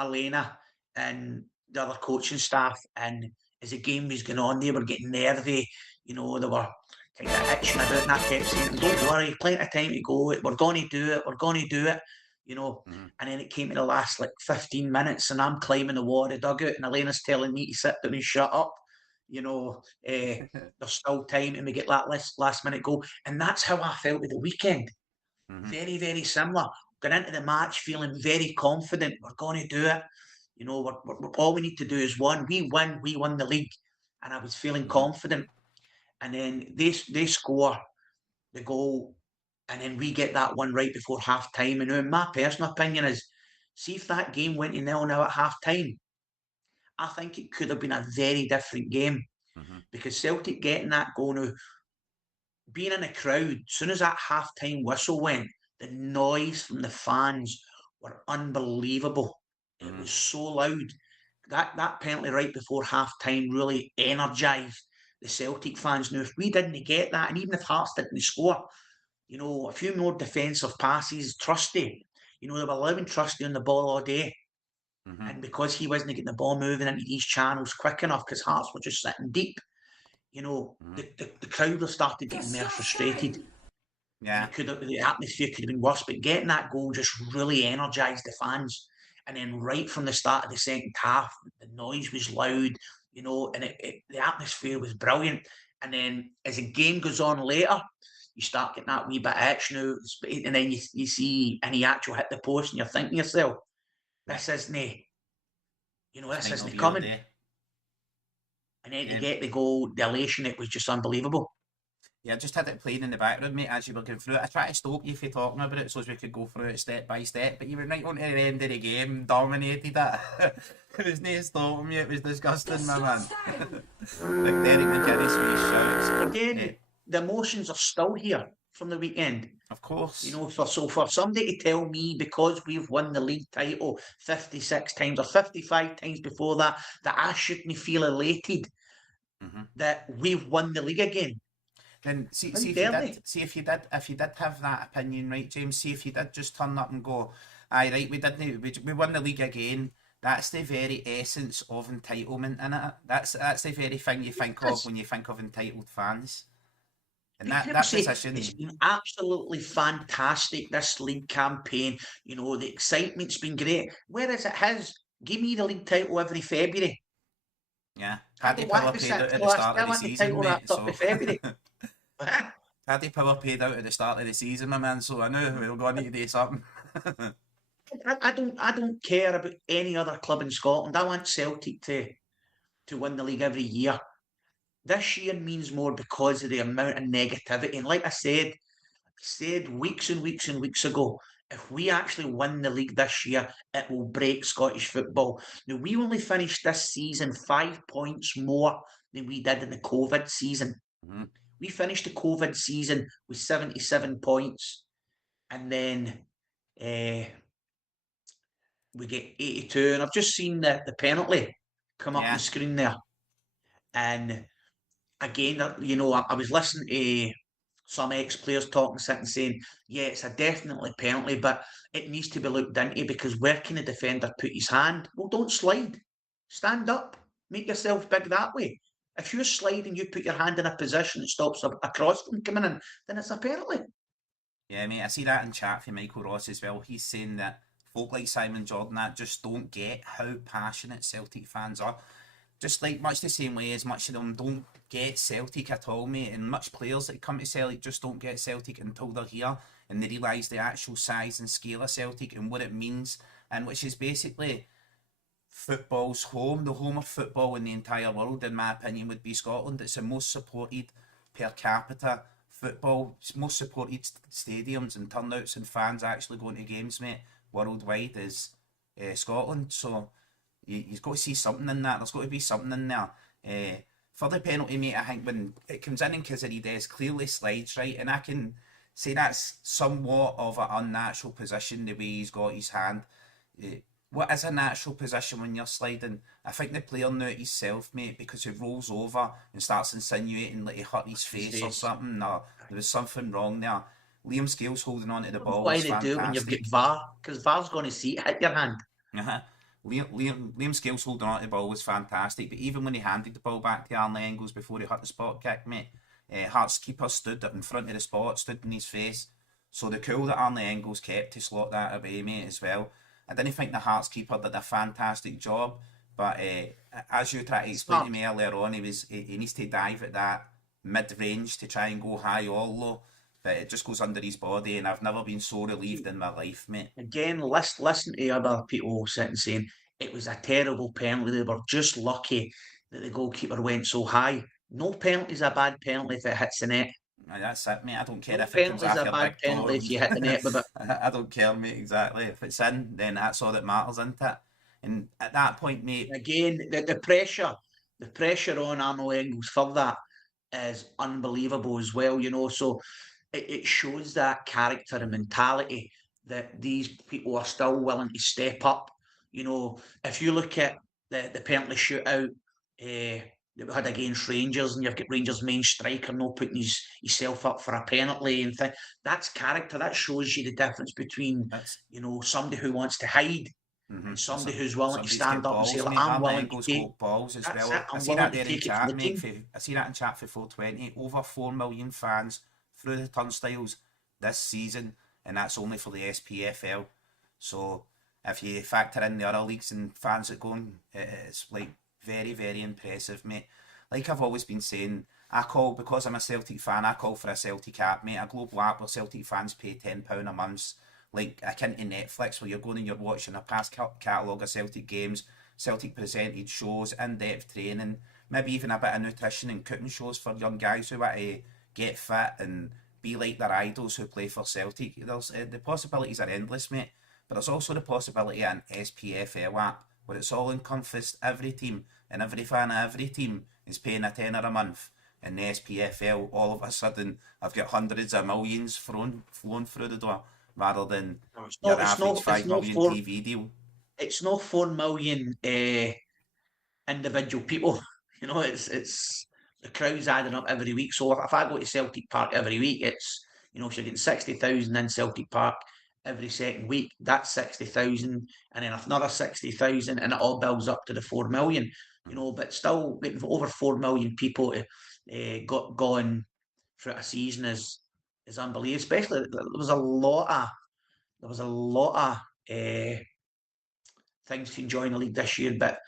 Elena and the other coaching staff. And as the game was going on, they were getting nervy. They were kind of itching about, and I kept saying, don't worry, plenty of time to go. We're going to do it. We're going to do it. And then it came to the last 15 minutes, and I'm climbing the wall of the dugout, and Elena's telling me to sit down and shut up. There's still time, and we get that last minute goal. And that's how I felt at the weekend. Very, very similar. Going into the match feeling very confident. We're going to do it. All we need to do is win. We win the league. And I was feeling confident. And then they score the goal, and then we get that one right before half time. And my personal opinion is, see if that game went to 0-0 at half time, I think it could have been a very different game. Because Celtic getting that goal now, being in the crowd, as soon as that half time whistle went, the noise from the fans were unbelievable. It was so loud. That penalty right before half time really energised the Celtic fans. Now, if we didn't get that, and even if Hearts didn't score, a few more defensive passes, Trusty, they were allowing Trusty on the ball all day. And because he wasn't getting the ball moving into these channels quick enough, because Hearts were just sitting deep, the crowd have started getting more frustrated. Yeah. The atmosphere could have been worse, but getting that goal just really energised the fans. And then right from the start of the second half, the noise was loud, and the atmosphere was brilliant. And then as the game goes on later, you start getting that wee bit of itch now, and then you see any actual hit the post, and you're thinking to yourself, this isn't coming. And then to get the goal, the elation, it was just unbelievable. Yeah, I just had it playing in the background, mate, as you were going through it. I tried to stop you for talking about it so as we could go through it step by step, but you were right on to the end of the game, dominated it. It was no stopping you, it was disgusting, my man. Like Derek McInnes with his shouts. Again, the emotions are still here. from the weekend. Of course. You know, for somebody to tell me because we've won the league title 56 times or 55 times before that, that I shouldn't feel elated that we've won the league again. Then see, How see if you dare did, they? see if you did have that opinion, right, James? See if you did just turn up and go, aye, right, we didn't, we won the league again. That's the very essence of entitlement in it. That's the very thing you think of Yes. when you think of entitled fans. And People that say it's position, been absolutely fantastic, this league campaign. You know, the excitement's been great. Whereas it has, give me the league title every February. yeah, I Paddy don't want Power to paid sit out at the till start I of the want the season, title mate. wrapped up by So February. Paddy Power paid out at the start of the season, my man. So I knew we were going to need to do something. I don't care about any other club in Scotland. I want Celtic to win the league every year. This year means more because of the amount of negativity. And like I said weeks and weeks and weeks ago, if we actually win the league this year, it will break Scottish football. Now, we only finished this season 5 points more than we did in the COVID season. Mhm. We finished the COVID season with 77 points, and then we get 82. And I've just seen the penalty come up on the Yeah, screen there. And again, you know, I was listening to some ex-players talking, sitting saying, yeah, it's a definitely penalty, but it needs to be looked into because where can the defender put his hand? Well, don't slide. Stand up. Make yourself big that way. If you're sliding, you put your hand in a position that stops a cross from coming in, then it's a penalty. yeah, mate. I see that in chat from Michael Ross as well. He's saying that folk like Simon Jordan that just don't get how passionate Celtic fans are. Just like much the same way as much of them don't get Celtic at all, mate. And much players that come to Celtic just don't get Celtic until they're here and they realise the actual size and scale of Celtic and what it means. And which is basically football's home, the home of football in the entire world, in my opinion, would be Scotland. It's the most supported per capita football, most supported stadiums and turnouts and fans actually going to games, mate, worldwide is Scotland. So you've got to see something in that. There's got to be something in there. For the penalty, mate, I think when it comes in and Kizzaridis clearly slides right, and I can say that's somewhat of an unnatural position the way he's got his hand. Uh, what is a natural position when you're sliding? I think the player knew it himself, mate, because he rolls over and starts insinuating like he hurt his face or something, or there was something wrong there. Liam Scales holding on to the ball Why was they do it when you've got fantastic. VAR, because VAR's going to see it hit your hand. Uh-huh. Liam Scales holding on to the ball was fantastic, but even when he handed the ball back to Arne Engels before he hit the spot kick, mate, Hearts keeper stood up in front of the spot, stood in his face. So the cool that Arne Engels kept to slot that away, mate, as well. I didn't think the Hearts keeper did a fantastic job, but as you tried to explain to Smart. me earlier on, he needs to dive at that mid range to try and go high or low, but it just goes under his body, and I've never been so relieved in my life, mate. Again, listen to other people sitting saying it was a terrible penalty. They were just lucky that the goalkeeper went so high. No penalty's a bad penalty if it hits the net. That's it, mate. I don't care No if it comes penalty's off a your bad big penalty toe. if you hit the net with it. I don't care, mate, exactly. If it's in, then that's all that matters, isn't it? And at that point, mate, Again, the pressure on Arno Engels for that is unbelievable as well, you know. So it shows that character and mentality that these people are still willing to step up. You know, if you look at the penalty shootout that we had against Rangers, and you've got Rangers' main striker not putting himself up for a penalty and thing, that's character. That shows you the difference between, that's you know, somebody who wants to hide and and somebody who's willing to somebody's stand got up and say, balls, "Look, mate. I'm Arne willing to Engels take." got balls as That's it. well. I I'm see willing that to there in take it for the chat, mate. team. I see that in chat for 420. Over 4 million fans through the turnstiles this season, and that's only for the SPFL. So if you factor in the other leagues and fans that go on, it's like very, very impressive, mate. Like I've always been saying, I call, because I'm a Celtic fan, I call for a Celtic app, mate. A global app where Celtic fans pay £10 a month, like akin to Netflix, where you're going and you're watching a past catalogue of Celtic games, Celtic presented shows, in-depth training, maybe even a bit of nutrition and cooking shows for young guys who want to get fit and be like their idols who play for Celtic. There's the possibilities are endless, mate. But there's also the possibility of an SPFL app where it's all encompassed. Every team and every fan of every team is paying a tenner a month, in the SPFL, all of a sudden I've got hundreds of millions flown through the door, rather than No, it's your not. It's average not. It's five not million four. TV deal. It's not 4 million individual people. You know, it's the crowd's adding up every week. So if I go to Celtic Park every week, it's if you're getting 60,000 in Celtic Park every second week, that's 60,000, and then another 60,000, and it all builds up to the 4 million. But still getting over 4 million people got gone for a season is unbelievable. Especially there was a lot of things to enjoy in the league this year, but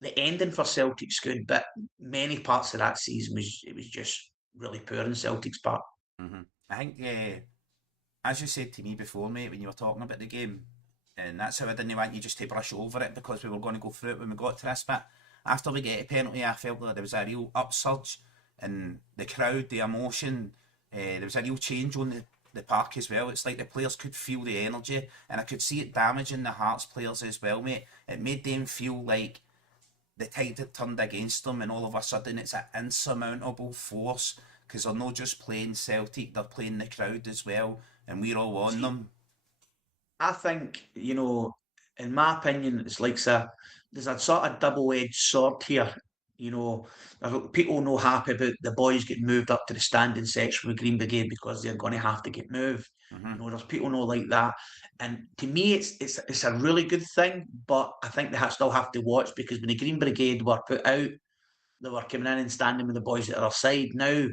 the ending for Celtic's good, but many parts of that season was just really poor in Celtic's part. I think, as you said to me before, mate, when you were talking about the game, and that's how I didn't want you just to brush over it, because we were going to go through it when we got to this bit. After we get a penalty, I felt like there was a real upsurge in the crowd, the emotion. There was a real change on the park as well. It's like the players could feel the energy, and I could see it damaging the Hearts players as well, mate. It made them feel like the tide had turned against them, and all of a sudden it's an insurmountable force, because they're not just playing Celtic, they're playing the crowd as well, and we're all on See, them. I think, in my opinion, it's like there's a sort of double-edged sword here. People no happy about the boys getting moved up to the standing section with Green Brigade because they're going to have to get moved. Mm-hmm. There's people no like that, and to me, it's a really good thing. But I think they still have to watch, because when the Green Brigade were put out, they were coming in and standing with the boys at their side. Now,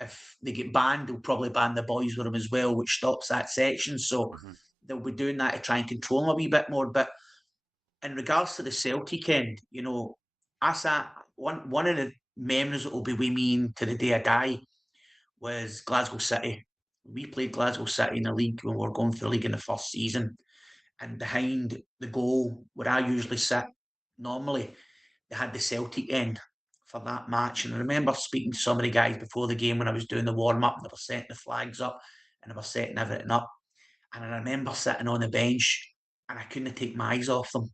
if they get banned, they'll probably ban the boys with them as well, which stops that section. So Mm-hmm. they'll be doing that to try and control them a wee bit more. But in regards to the Celtic end, I sat one of the memories that will be with me to the day I die was Glasgow City. We played Glasgow City in the league when we were going for the league in the first season, and behind the goal where I usually sit normally, they had the Celtic end for that match. And I remember speaking to some of the guys before the game when I was doing the warm up, and they were setting the flags up and they were setting everything up. And I remember sitting on the bench and I couldn't take my eyes off them.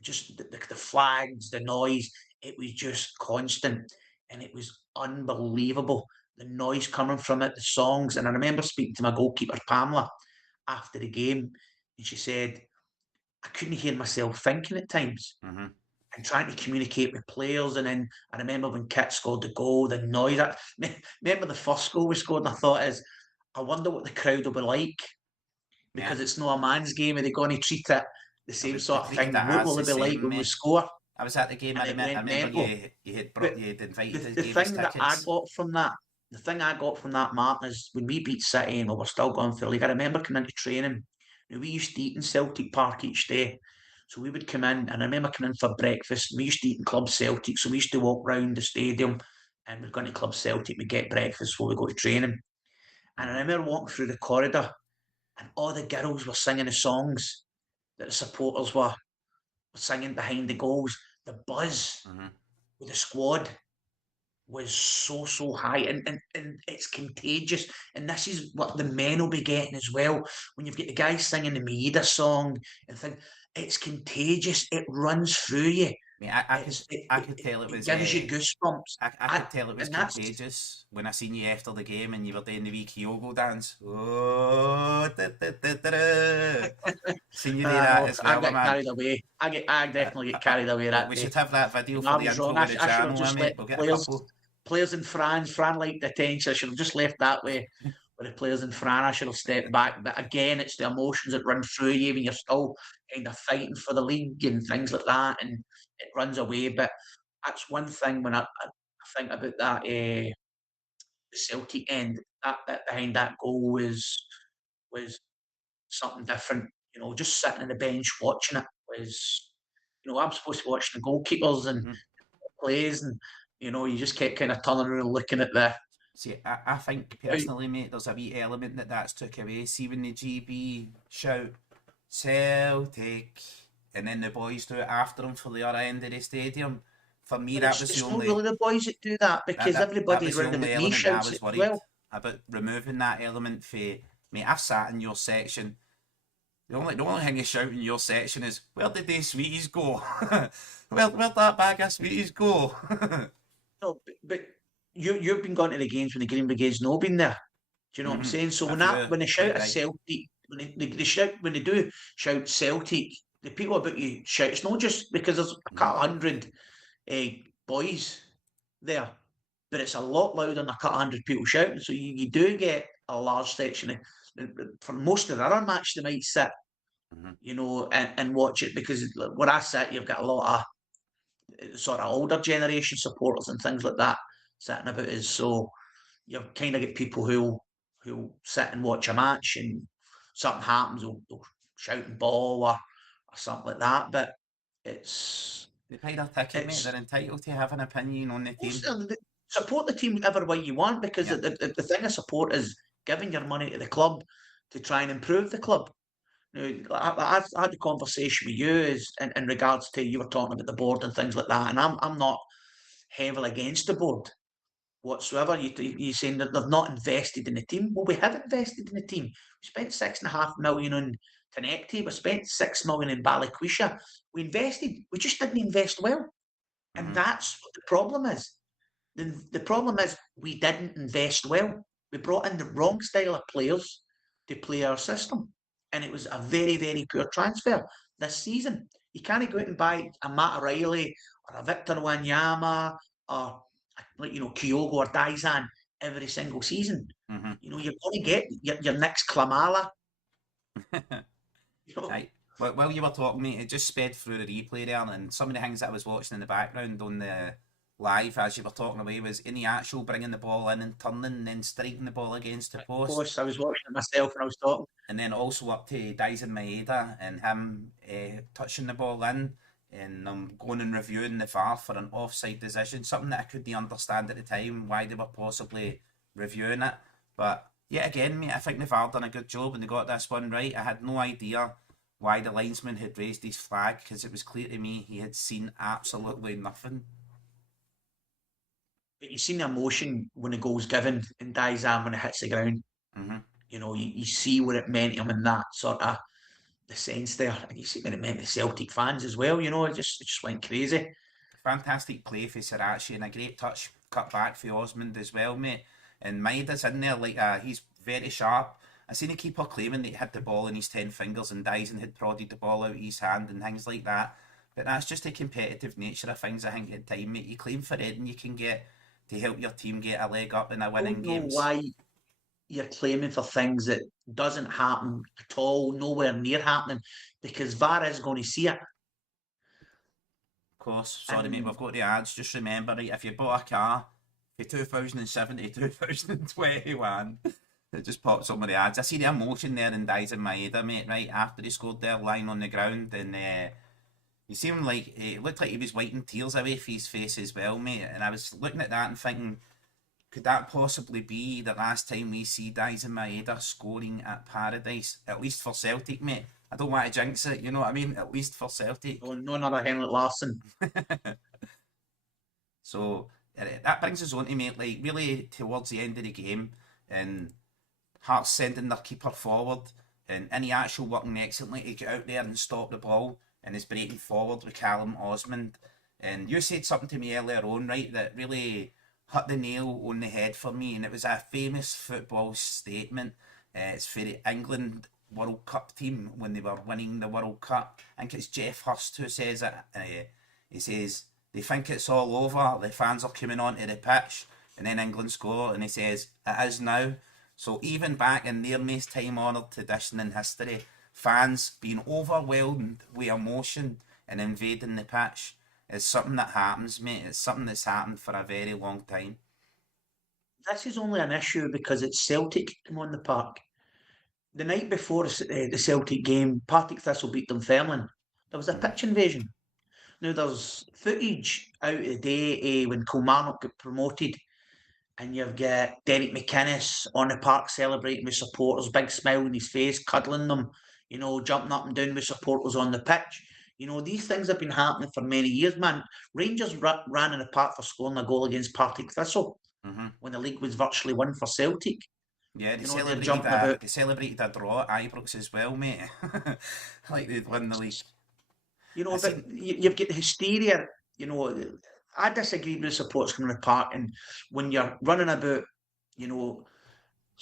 Just the flags, the noise, it was just constant, and it was unbelievable. The noise coming from it, the songs. And I remember speaking to my goalkeeper, Pamela, after the game, and she said, I couldn't hear myself thinking at times Mm-hmm. and trying to communicate with players. And then I remember when Kit scored the goal, the noise. Remember the first goal we scored, and I thought, I wonder what the crowd will be like, Yeah, because it's not a man's game. Are they going to treat it the same they sort of treated it thing? What as will the it be like same, when we mate. score? I was at the game. And it I went remember mental. But you had invited us, the gave us thing that I tickets. got from that, the thing I got from that, Martin, is when we beat City and we were still going for the league. I remember coming into training. We used to eat in Celtic Park each day. So we would come in, and I remember coming in for breakfast. We used to eat in Club Celtic, so we used to walk round the stadium, and we'd go into Club Celtic, we'd get breakfast before we go to training. And I Mm-hmm. remember walking through the corridor, and all the girls were singing the songs that the supporters were singing behind the goals. The buzz Mm-hmm. with the squad was so high, and it's contagious. And this is what the men will be getting as well. When you've got the guys singing the Maida song and thing, it's contagious. It runs through you. I mean, It's it, I it, could it, tell it it was gives you goosebumps. I could tell it was And that's contagious when I seen you after the game and you were doing the wee Kyogo dance. Oh, da, da, da, da, da. Seen you do I that know, as I well, my get man. carried away. I definitely get carried away that We day. should have that video for I the was intro wrong. of the I should have channel, just let mate. We'll get a players couple. players in France. Fran liked the attention. I should have just left that way with the players in France. I should have stepped back. But again, it's the emotions that run through you when you're still kind of fighting for the league and things like that, and it runs away. But that's one thing when I think about that the Celtic end. That bit behind that goal was something different. Just sitting on the bench watching it was. I'm supposed to be watching the goalkeepers and Mm-hmm. plays, and you just kept kind of turning around and looking at the See, I think personally, mate, there's a wee element that's took away. See, when the GB shout Celtic, and then the boys do it after them for the other end of the stadium. For me, but that was the it's not only really the boys that do that, because that everybody was the round only about me element that I shouts was it as worried well. about, removing that element for mate. I've sat in your section. The only thing you shout in your section is, where did these sweeties go? Where'd that bag of sweeties go? No, but you've been going to the games when the Green Brigade's not been there. Do you know what I'm saying? So A when few, they shout quite a right. Celtic, when they do shout Celtic, the people about you shout. It's not just because there's a couple of hundred boys there, but it's a lot louder than a couple of hundred people shouting. So you do get a large section for most of the other match they might sit, and watch it, because where I sit, you've got a lot of sort of older generation supporters and things like that sitting about us. So you kind of get people who'll sit and watch a match, and something happens, they'll shout and ball, or something like that. But it's They paid their ticket, mate. They're it's entitled to have an opinion on the team. support the team whatever way you want, because Yeah. the thing of support is giving your money to the club to try and improve the club. Now, I had the conversation with you in regards to, you were talking about the board and things like that, and I'm not heavily against the board whatsoever. You're saying that they've not invested in the team. Well, we have invested in the team. We spent 6.5 million on Tenecti. We spent 6 million in Balikwisha. We invested. We just didn't invest well, and that's what the problem is. The problem is we didn't invest well. We brought in the wrong style of players to play our system, and it was a very, very poor transfer this season. You can't go out and buy a Matt O'Reilly or a Victor Wanyama or, Kyogo or Daizan every single season. You're going to get your next Klamala. Right. Well, while you were talking, mate, it just sped through the replay there, and some of the things that I was watching in the background on the live as you were talking away was in the actual bringing the ball in and turning and then striking the ball against the Of post. course, I was watching it myself when I was talking. And then also up to Daisen Maeda and him touching the ball in and going and reviewing the VAR for an offside decision, something that I couldn't understand at the time why they were possibly reviewing it. But yet again, mate, I think the VAR done a good job and they got this one right. I had no idea why the linesman had raised his flag, because it was clear to me he had seen absolutely nothing. But you've seen the emotion when the goal's given in Daizan when it hits the ground. You see what it meant to him in that sort of the sense there, and you see what it meant to Celtic fans as well. It just went crazy. Fantastic play for Sarachi and a great touch cut back for Osmond as well, mate. And Maida's in there like he's very sharp. I seen the keeper claiming that he had the ball in his 10 fingers and Dyson had prodded the ball out of his hand and things like that. But that's just the competitive nature of things, I think, at time, mate. You claim for anything you can get to help your team get a leg up in a winning I don't know games. why you're claiming for things that doesn't happen at all, nowhere near happening, because VAR is going to see it. Of course, sorry, mate, we've got the ads. Just remember, right, if you bought a car for 2007 to 2021, it just pops up with the ads. I see the emotion there in Dyson Maeda, mate, right after he scored there, lying on the ground, and he seemed like it looked like he was wiping tears away from his face as well, mate. And I was looking at that and thinking, could that possibly be the last time we see Dyson Maeda scoring at Paradise, at least for Celtic, mate? I don't want to jinx it, you know what I mean? At least for Celtic. No another Henrik Larsson. So that brings us on to, mate, like really towards the end of the game, and Hearts sending their keeper forward, and any actual working excellently to get out there and stop the ball, and is breaking forward with Callum Osmond. And you said something to me earlier on, right, that really hit the nail on the head for me, and it was a famous football statement. It's for the England World Cup team when they were winning the World Cup. I think it's Jeff Hurst who says it. He says, they think it's all over, the fans are coming onto the pitch, and then England score, and he says, it is now. So even back in their most time-honoured tradition in history, fans being overwhelmed with emotion and invading the pitch is something that happens, mate. It's something that's happened for a very long time. This is only an issue because it's Celtic come on the park. The night before the Celtic game, Partick Thistle beat Dunfermline. There was a pitch invasion. Now there's footage out of the day when Kilmarnock got promoted, and you've got Derek McInnes on the park celebrating with supporters, big smile on his face, cuddling them, jumping up and down with supporters on the pitch. These things have been happening for many years, man. Rangers ran in the park for scoring a goal against Partick Thistle when the league was virtually won for Celtic. Yeah, they They're celebrated a draw at Ibrox as well, mate. Like they'd won the league. But you've got the hysteria, I disagreed with supporters coming to the park, and when you're running about, you know,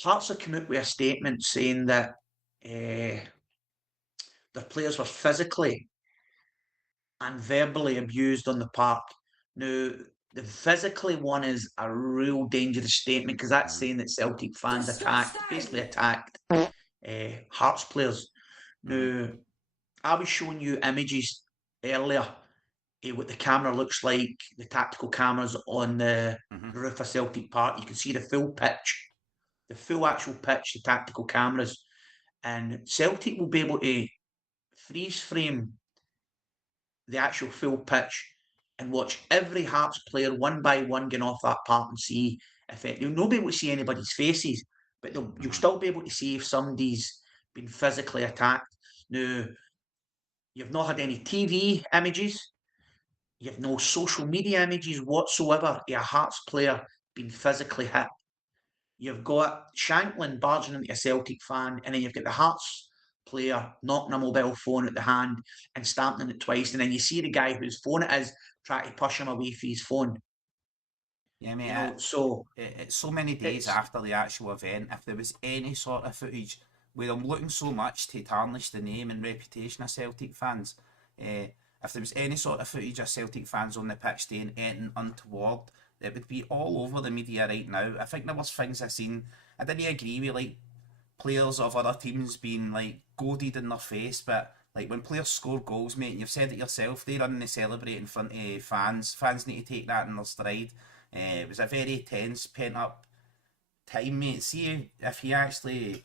Hearts have come out with a statement saying that their players were physically and verbally abused on the park. Now, the physically one is a real dangerous statement because that's saying that Celtic fans basically attacked Hearts players. Now, I was showing you images earlier, what the camera looks like, the tactical cameras on the roof of Celtic Park. You can see the full pitch, the full actual pitch, the tactical cameras. And Celtic will be able to freeze frame the actual full pitch and watch every Hearts player one by one getting off that park and see if you'll not be able to see anybody's faces, but you'll still be able to see if somebody's been physically attacked. Now, you've not had any TV images, you've no social media images whatsoever of a Hearts player being physically hit. You've got Shanklin barging into a Celtic fan, and then you've got the Hearts player knocking a mobile phone at the hand and stamping it twice, and then you see the guy whose phone it is try to push him away from his phone. Yeah, mate. So It's so many days it's after the actual event. If there was any sort of footage where I'm looking so much to tarnish the name and reputation of Celtic fans, if there was any sort of footage of Celtic fans on the pitch doing anything untoward, it would be all over the media right now. I think there was things I seen. I didn't agree with like players of other teams being like goaded in their face, but like when players score goals, mate, you've said it yourself, they run and they celebrate in front of fans. Fans need to take that in their stride. It was a very tense, pent up time, mate. See if he actually.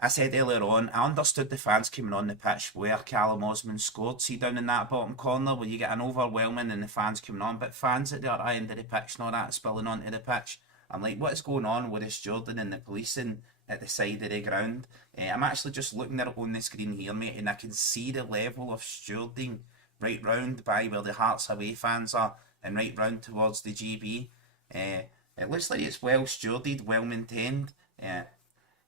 I said earlier on, I understood the fans coming on the pitch where Callum Osman scored. See down in that bottom corner where you get an overwhelming and the fans coming on, but fans at the other end of the pitch and all that spilling onto the pitch. I'm like, what is going on with this Jordan and the policing at the side of the ground? I'm actually just looking at it on the screen here, mate, and I can see the level of stewarding right round by where the Hearts away fans are and right round towards the GB. It looks like it's well stewarded, well maintained.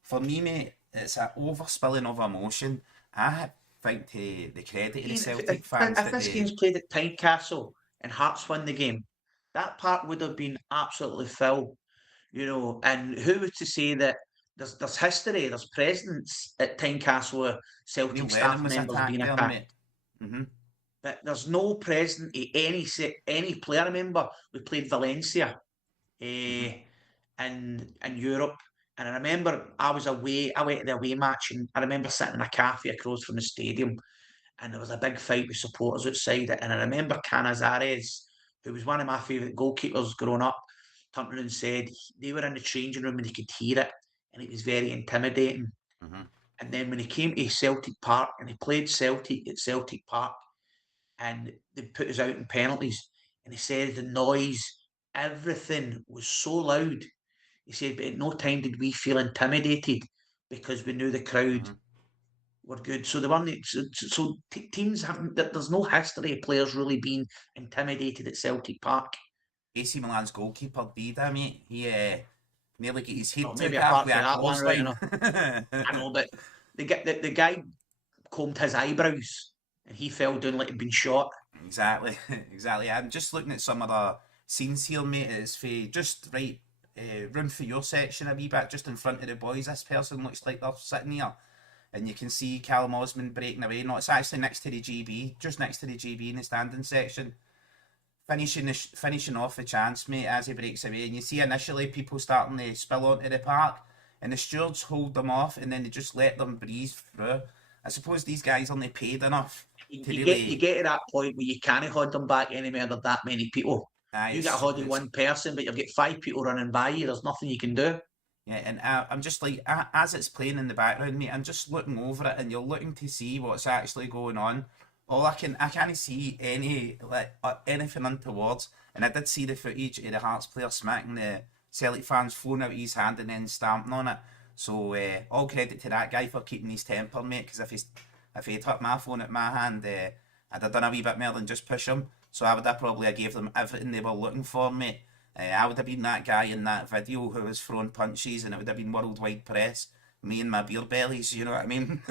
For me, mate, it's an overspilling of emotion. I think to the credit of the Celtic fans if that this they. game's played at Tynecastle and Hearts won the game, that park would have been absolutely full. And who was to say that there's history, there's precedents at Tynecastle where Neil Celtic Lennon staff was members being attacked there, attacked. mate. Mm-hmm. But there's no precedent of any player. I remember we played Valencia Mm-hmm. in Europe, and I remember I was away. I went to the away match, and I remember sitting in a cafe across from the stadium, and there was a big fight with supporters outside it. And I remember Canizares, who was one of my favourite goalkeepers growing up, turned around and said they were in the changing room and they could hear it, and it was very intimidating. Mm-hmm. And then when he came to Celtic Park and he played Celtic at Celtic Park, and they put us out in penalties, and he said the noise, everything was so loud. He said, but at no time did we feel intimidated because we knew the crowd Mm-hmm. were good. So they weren't. Teams haven't. There's no history of players really being intimidated at Celtic Park. AC Milan's goalkeeper Dida, mate, he nearly got his head Well, took maybe off apart with from a that one, right? clothesline. I know, but the guy combed his eyebrows and he fell down like he'd been shot. Exactly, exactly. I'm just looking at some of the scenes here, mate. It's for just right room for your section a wee bit, just in front of the boys. This person looks like they're sitting here, and you can see Callum Osman breaking away. No, it's actually next to the GB, just next to the GB in the standing section, finishing off the chance, mate, as he breaks away. And you see initially people starting to spill onto the park, and the stewards hold them off, and then they just let them breeze through. I suppose these guys only paid enough to You really. get to that point where you can't hold them back anymore. There's that many people. You get a hold of It's one person, but you've got five people running by you. There's nothing you can do. Yeah, and I'm just like, as it's playing in the background, mate, I'm just looking over it, and you're looking to see what's actually going on. I can't see anything untowards. And I did see the footage of the Hearts player smacking the Celtic fans' phone out of his hand and then stamping on it. So all credit to that guy for keeping his temper, mate. Because if he'd hit my phone at my hand, I'd have done a wee bit more than just push him. So I would have probably have gave them everything they were looking for, mate. I would have been that guy in that video who was throwing punches, and it would have been worldwide press. Me and my beer bellies, you know what I mean?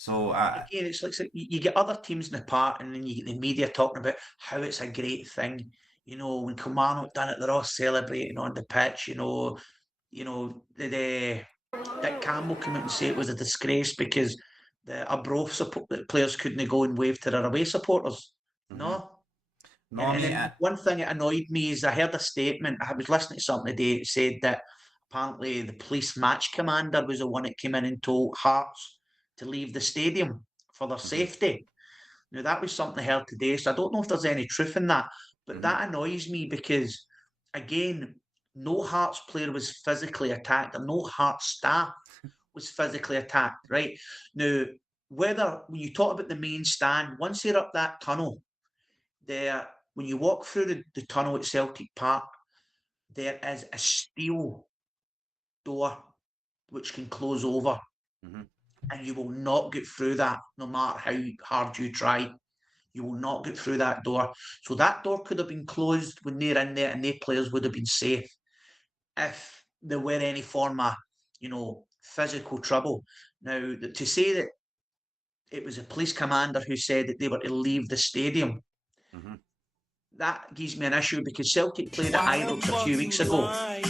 So, Again, it's like you get other teams in the park, and then you get the media talking about how it's a great thing. You know, when Kilmarnock done it, they're all celebrating on the pitch. The Dick Campbell came out and said it was a disgrace because the Arbroath the players couldn't go and wave to their away supporters. No. no, And mate. then one thing that annoyed me is I heard a statement. I was listening to something today that said that apparently the police match commander was the one that came in and told Hearts to leave the stadium for their safety. Now, that was something I heard today, so I don't know if there's any truth in that, but that annoys me because, again, no Hearts player was physically attacked, and no Hearts staff was physically attacked, right? Now, when you talk about the main stand, once you're up that tunnel, when you walk through the tunnel at Celtic Park, there is a steel door which can close over, and you will not get through that no matter how hard you try. You will not get through that door. So that door could have been closed when they're in there, and their players would have been safe if there were any form of, physical trouble. Now, to say that it was a police commander who said that they were to leave the stadium, that gives me an issue because Celtic played at Ibrox a few weeks ago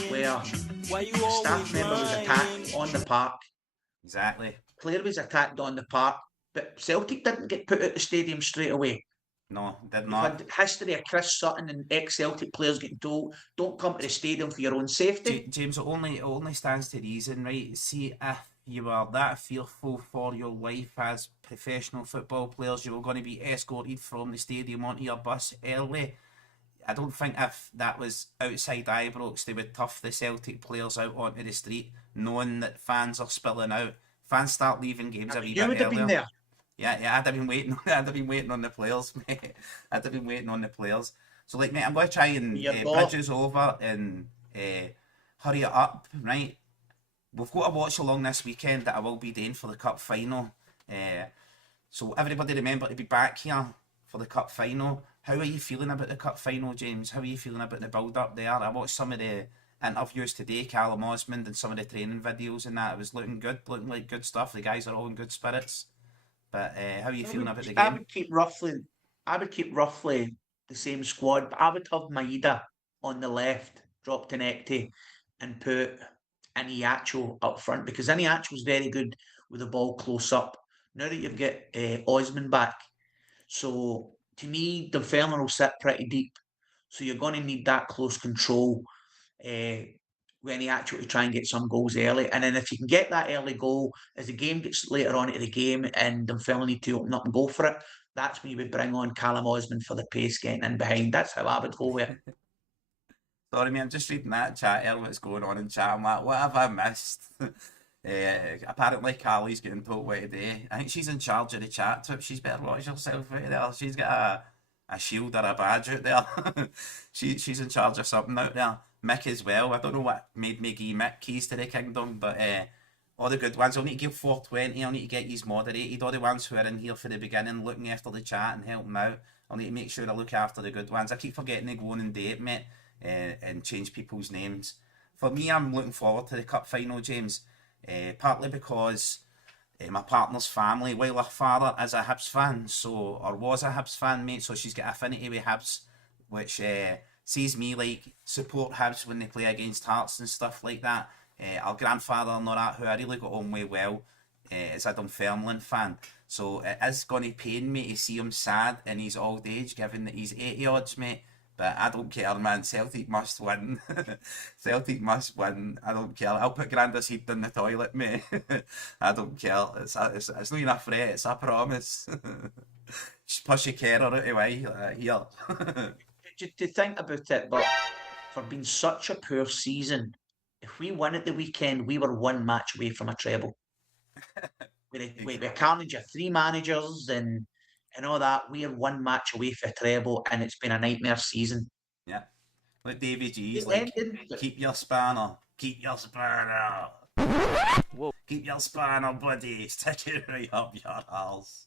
where a staff member was attacked on the park. Exactly. Player was attacked on the park, but Celtic didn't get put out the stadium straight away. No, did You've not. had history of Chris Sutton and ex-Celtic players getting told, don't come to the stadium for your own safety. James, it only stands to reason, right? See, if you are that fearful for your life as professional football players, you were going to be escorted from the stadium onto your bus early. I don't think if that was outside Ibrox, they would tough the Celtic players out onto the street, knowing that fans are spilling out. Fans start leaving games a wee bit earlier. You would have been there. Yeah, I'd have been waiting. I'd have been waiting on the players, mate. I'd have been waiting on the players. So, like, mate, I'm going to try and bridge us over and hurry it up, right? We've got a watch along this weekend that I will be doing for the cup final. So everybody remember to be back here for the cup final. How are you feeling about the cup final, James? How are you feeling about the build-up there? I watched some of the interviews today, Callum Osmond, and some of the training videos and that. It was looking good, looking like good stuff. The guys are all in good spirits. But how are you feeling about the game? I would keep roughly the same squad, but I would have Maeda on the left, drop to Nekti, and put Iniacho up front because Iniacho's very good with the ball close up. Now that you've got Osman back, so to me, Dunfermline will sit pretty deep. So you're going to need that close control when he actually try and get some goals early. And then if you can get that early goal, as the game gets later on into the game and Dunfermline need to open up and go for it, that's when you would bring on Callum Osmond for the pace getting in behind. That's how I would go with it. Sorry, mate, I'm just reading that chat here, what's going on in chat. I'm like, what have I missed? Apparently Callie's getting told what today. I think she's in charge of the chat tip. She's better watch herself out there. She's got a shield or a badge out there. She's in charge of something out there. Mick as well. I don't know what made me give Mick keys to the kingdom, but all the good ones. I'll need to give 420. I'll need to get these moderated. All the ones who are in here for the beginning, looking after the chat and helping out. I'll need to make sure I look after the good ones. I keep forgetting to go on and date, mate, and change people's names. For me, I'm looking forward to the cup final, James. Partly because my partner's family, while her father is a Hibs fan, or was a Hibs fan, mate, so she's got affinity with Hibs, which sees me like support Hibs when they play against Hearts and stuff like that. Our grandfather and all that, who I really got on with well, is a Dunfermline fan. So it is going to pain me to see him sad in his old age, given that he's 80 odds, mate. But I don't care, man. Celtic must win. Celtic must win. I don't care. I'll put Grandad's head in the toilet, mate. I don't care. It's not even a threat. It's a promise. Just push your carer out of the way. Here. To think about it, but for being such a poor season, if we win at the weekend, we were one match away from a treble. With a carnage of 3 managers and all that, we're one match away for a treble, and it's been a nightmare season. Yeah. Like Davy G's like, keep your spanner. Keep your spanner. Whoa. Keep your spanner, buddy. Stick it right up your arse.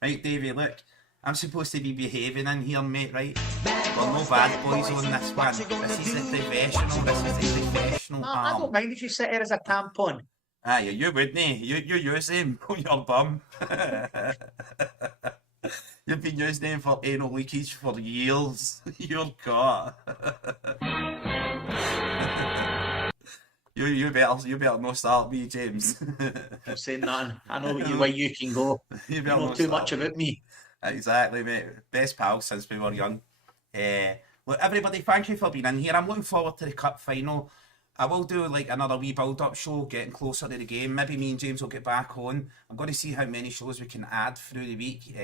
Right, Davy, look. I'm supposed to be behaving in here, mate, right? Well, no bad boys on this one. This is the professional. This is the professional I don't mind if you sit here as a tampon. Aye, you wouldn't. You use them on your bum. You've been using them for anal leakage for years. You're caught. You better not start me, James. I'm saying nothing. I know where you can go. You You better know not too much start me. about me. Exactly, mate. Best pals since we were young. Look, everybody, thank you for being in here. I'm looking forward to the cup final. I will do like another wee build-up show, getting closer to the game. Maybe me and James will get back on. I'm going to see how many shows we can add through the week,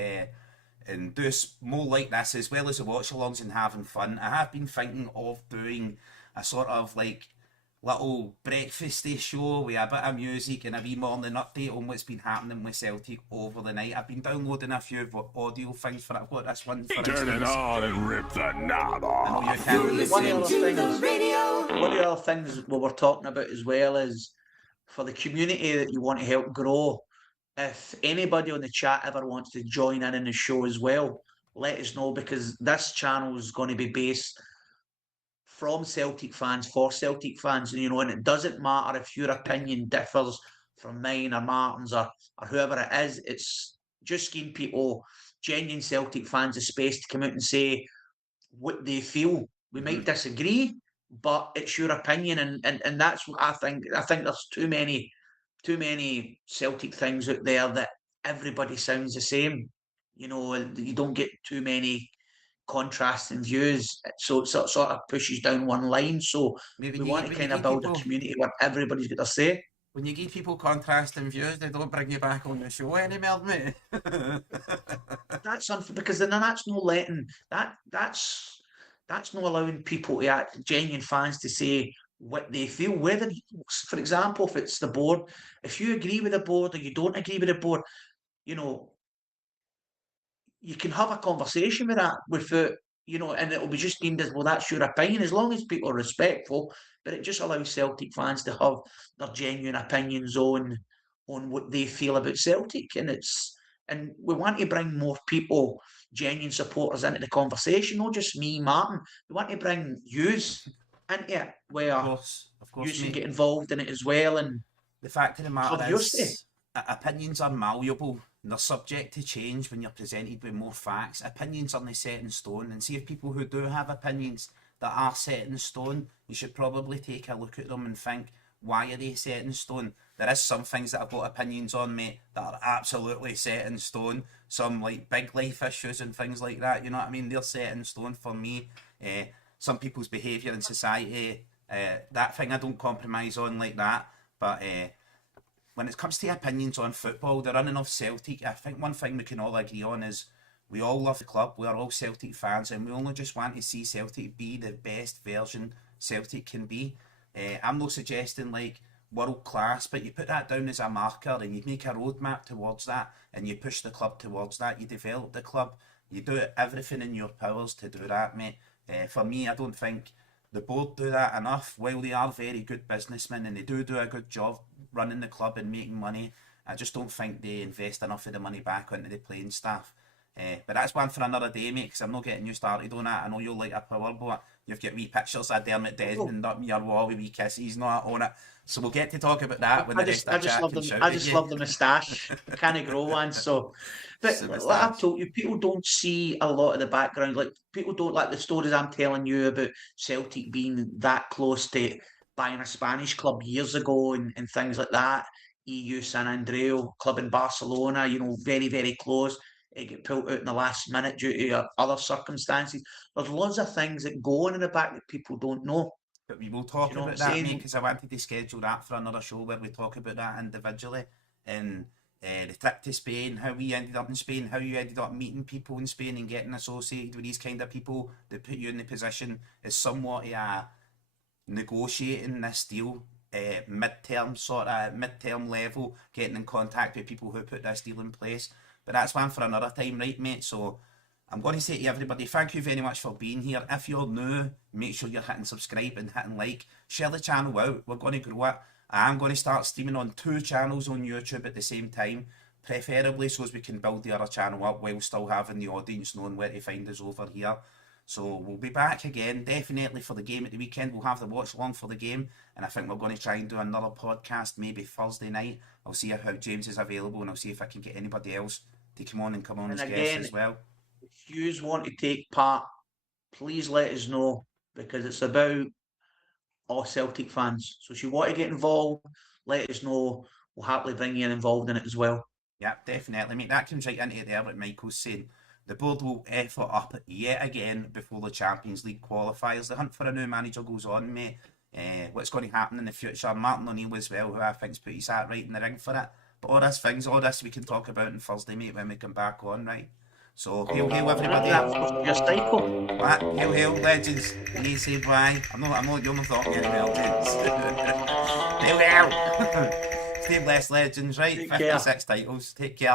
and do more like this, as well as the watch-alongs and having fun. I have been thinking of doing a sort of like little breakfasty show with a bit of music and a wee morning update on what's been happening with Celtic over the night. I've been downloading a few audio things for it. I've got this one for Turn it on and rip the knob I know you off. can't One of the other things we were talking about as well is for the community that you want to help grow. If anybody on the chat ever wants to join in the show as well, let us know, because this channel is going to be based from Celtic fans for Celtic fans, and it doesn't matter if your opinion differs from mine or Martin's or whoever it is. It's just giving people, genuine Celtic fans, a space to come out and say what they feel. We might disagree, but it's your opinion, and that's what I think. I think there's too many Celtic things out there that everybody sounds the same. You don't get too many contrasting views, so it sort of pushes down one line. So Maybe we when want you, to when you kind of give build a people community where everybody's got their say. when you give people contrasting views, they don't bring you back on the show anymore, mate. That's unfair, because then that's no letting that's not allowing people to act, genuine fans, to say what they feel. Whether, for example, if it's the board, if you agree with the board or you don't agree with the board, you know, you can have a conversation with that without, and it'll be just deemed as, well, that's your opinion, as long as people are respectful. But it just allows Celtic fans to have their genuine opinions on what they feel about Celtic, and we want to bring more people, genuine supporters, into the conversation, not just me, Martin. We want to bring yous into it, where Of you course, can mate. get involved in it as well and The fact of the have matter your say. is, opinions are malleable. They're subject to change when you're presented with more facts. Opinions aren't set in stone, and see, if people who do have opinions that are set in stone, you should probably take a look at them and think, why are they set in stone? There is some things that I've got opinions on, mate, that are absolutely set in stone. Some like big life issues and things like that. You know what I mean? They're set in stone for me. Some people's behaviour in society, that thing I don't compromise on like that. But when it comes to opinions on football, the running of Celtic, I think one thing we can all agree on is we all love the club, we are all Celtic fans, and we only just want to see Celtic be the best version Celtic can be. I'm not suggesting like world class, but you put that down as a marker and you make a roadmap towards that, and you push the club towards that, you develop the club, you do everything in your powers to do that, mate. For me, I don't think the board do that enough. While they are very good businessmen and they do a good job running the club and making money, I just don't think they invest enough of the money back into the playing staff. But that's one for another day, mate, because I'm not getting you started on that. I know you'll like a power boat. You've got wee pictures of Dermot Desmond up your wall with wee kisses not on it. So we'll get to talk about that when the rest of the chat can shout I at just you. love the moustache. I can't grow one, so. But So like I've moustache. told you, people don't see a lot of the background. Like, people don't like the stories I'm telling you about Celtic being that close to buying a Spanish club years ago, and things like that. EU San Andreu club in Barcelona, very, very close. It get pulled out in the last minute due to other circumstances. There's lots of things that go on in the back that people don't know. But we will Do talk you know what I'm about that, mate, saying? because I wanted to schedule that for another show where we talk about that individually. And the trip to Spain, how we ended up in Spain, how you ended up meeting people in Spain and getting associated with these kind of people that put you in the position as somewhat negotiating this deal, mid-term level, getting in contact with people who put this deal in place. But that's one for another time, right, mate? So I'm going to say to everybody, thank you very much for being here. If you're new, make sure you're hitting subscribe and hitting like. Share the channel out. We're going to grow it. I'm going to start streaming on 2 channels on YouTube at the same time, preferably so as we can build the other channel up while still having the audience knowing where to find us over here. So we'll be back again, definitely for the game at the weekend. We'll have the watch along for the game, and I think we're going to try and do another podcast maybe Thursday night. I'll see how James is available, and I'll see if I can get anybody else to come on as guests as well. If you want to take part, please let us know, because it's about all Celtic fans. So if you want to get involved, let us know. We'll happily bring you involved in it as well. Yeah, definitely, mate. That comes right into there, like Michael's saying. The board will effort up yet again before the Champions League qualifiers. The hunt for a new manager goes on, mate. What's going to happen in the future? Martin O'Neill as well, who I think's put his hat right in the ring for it. But all this we can talk about on Thursday, mate, when we come back on, right? So, hail, everybody. Your cycle. What? Hail, legends. You say bye. I'm not, you're not talking about legends. Hail. Stay blessed, legends, right? 56 titles. Take care.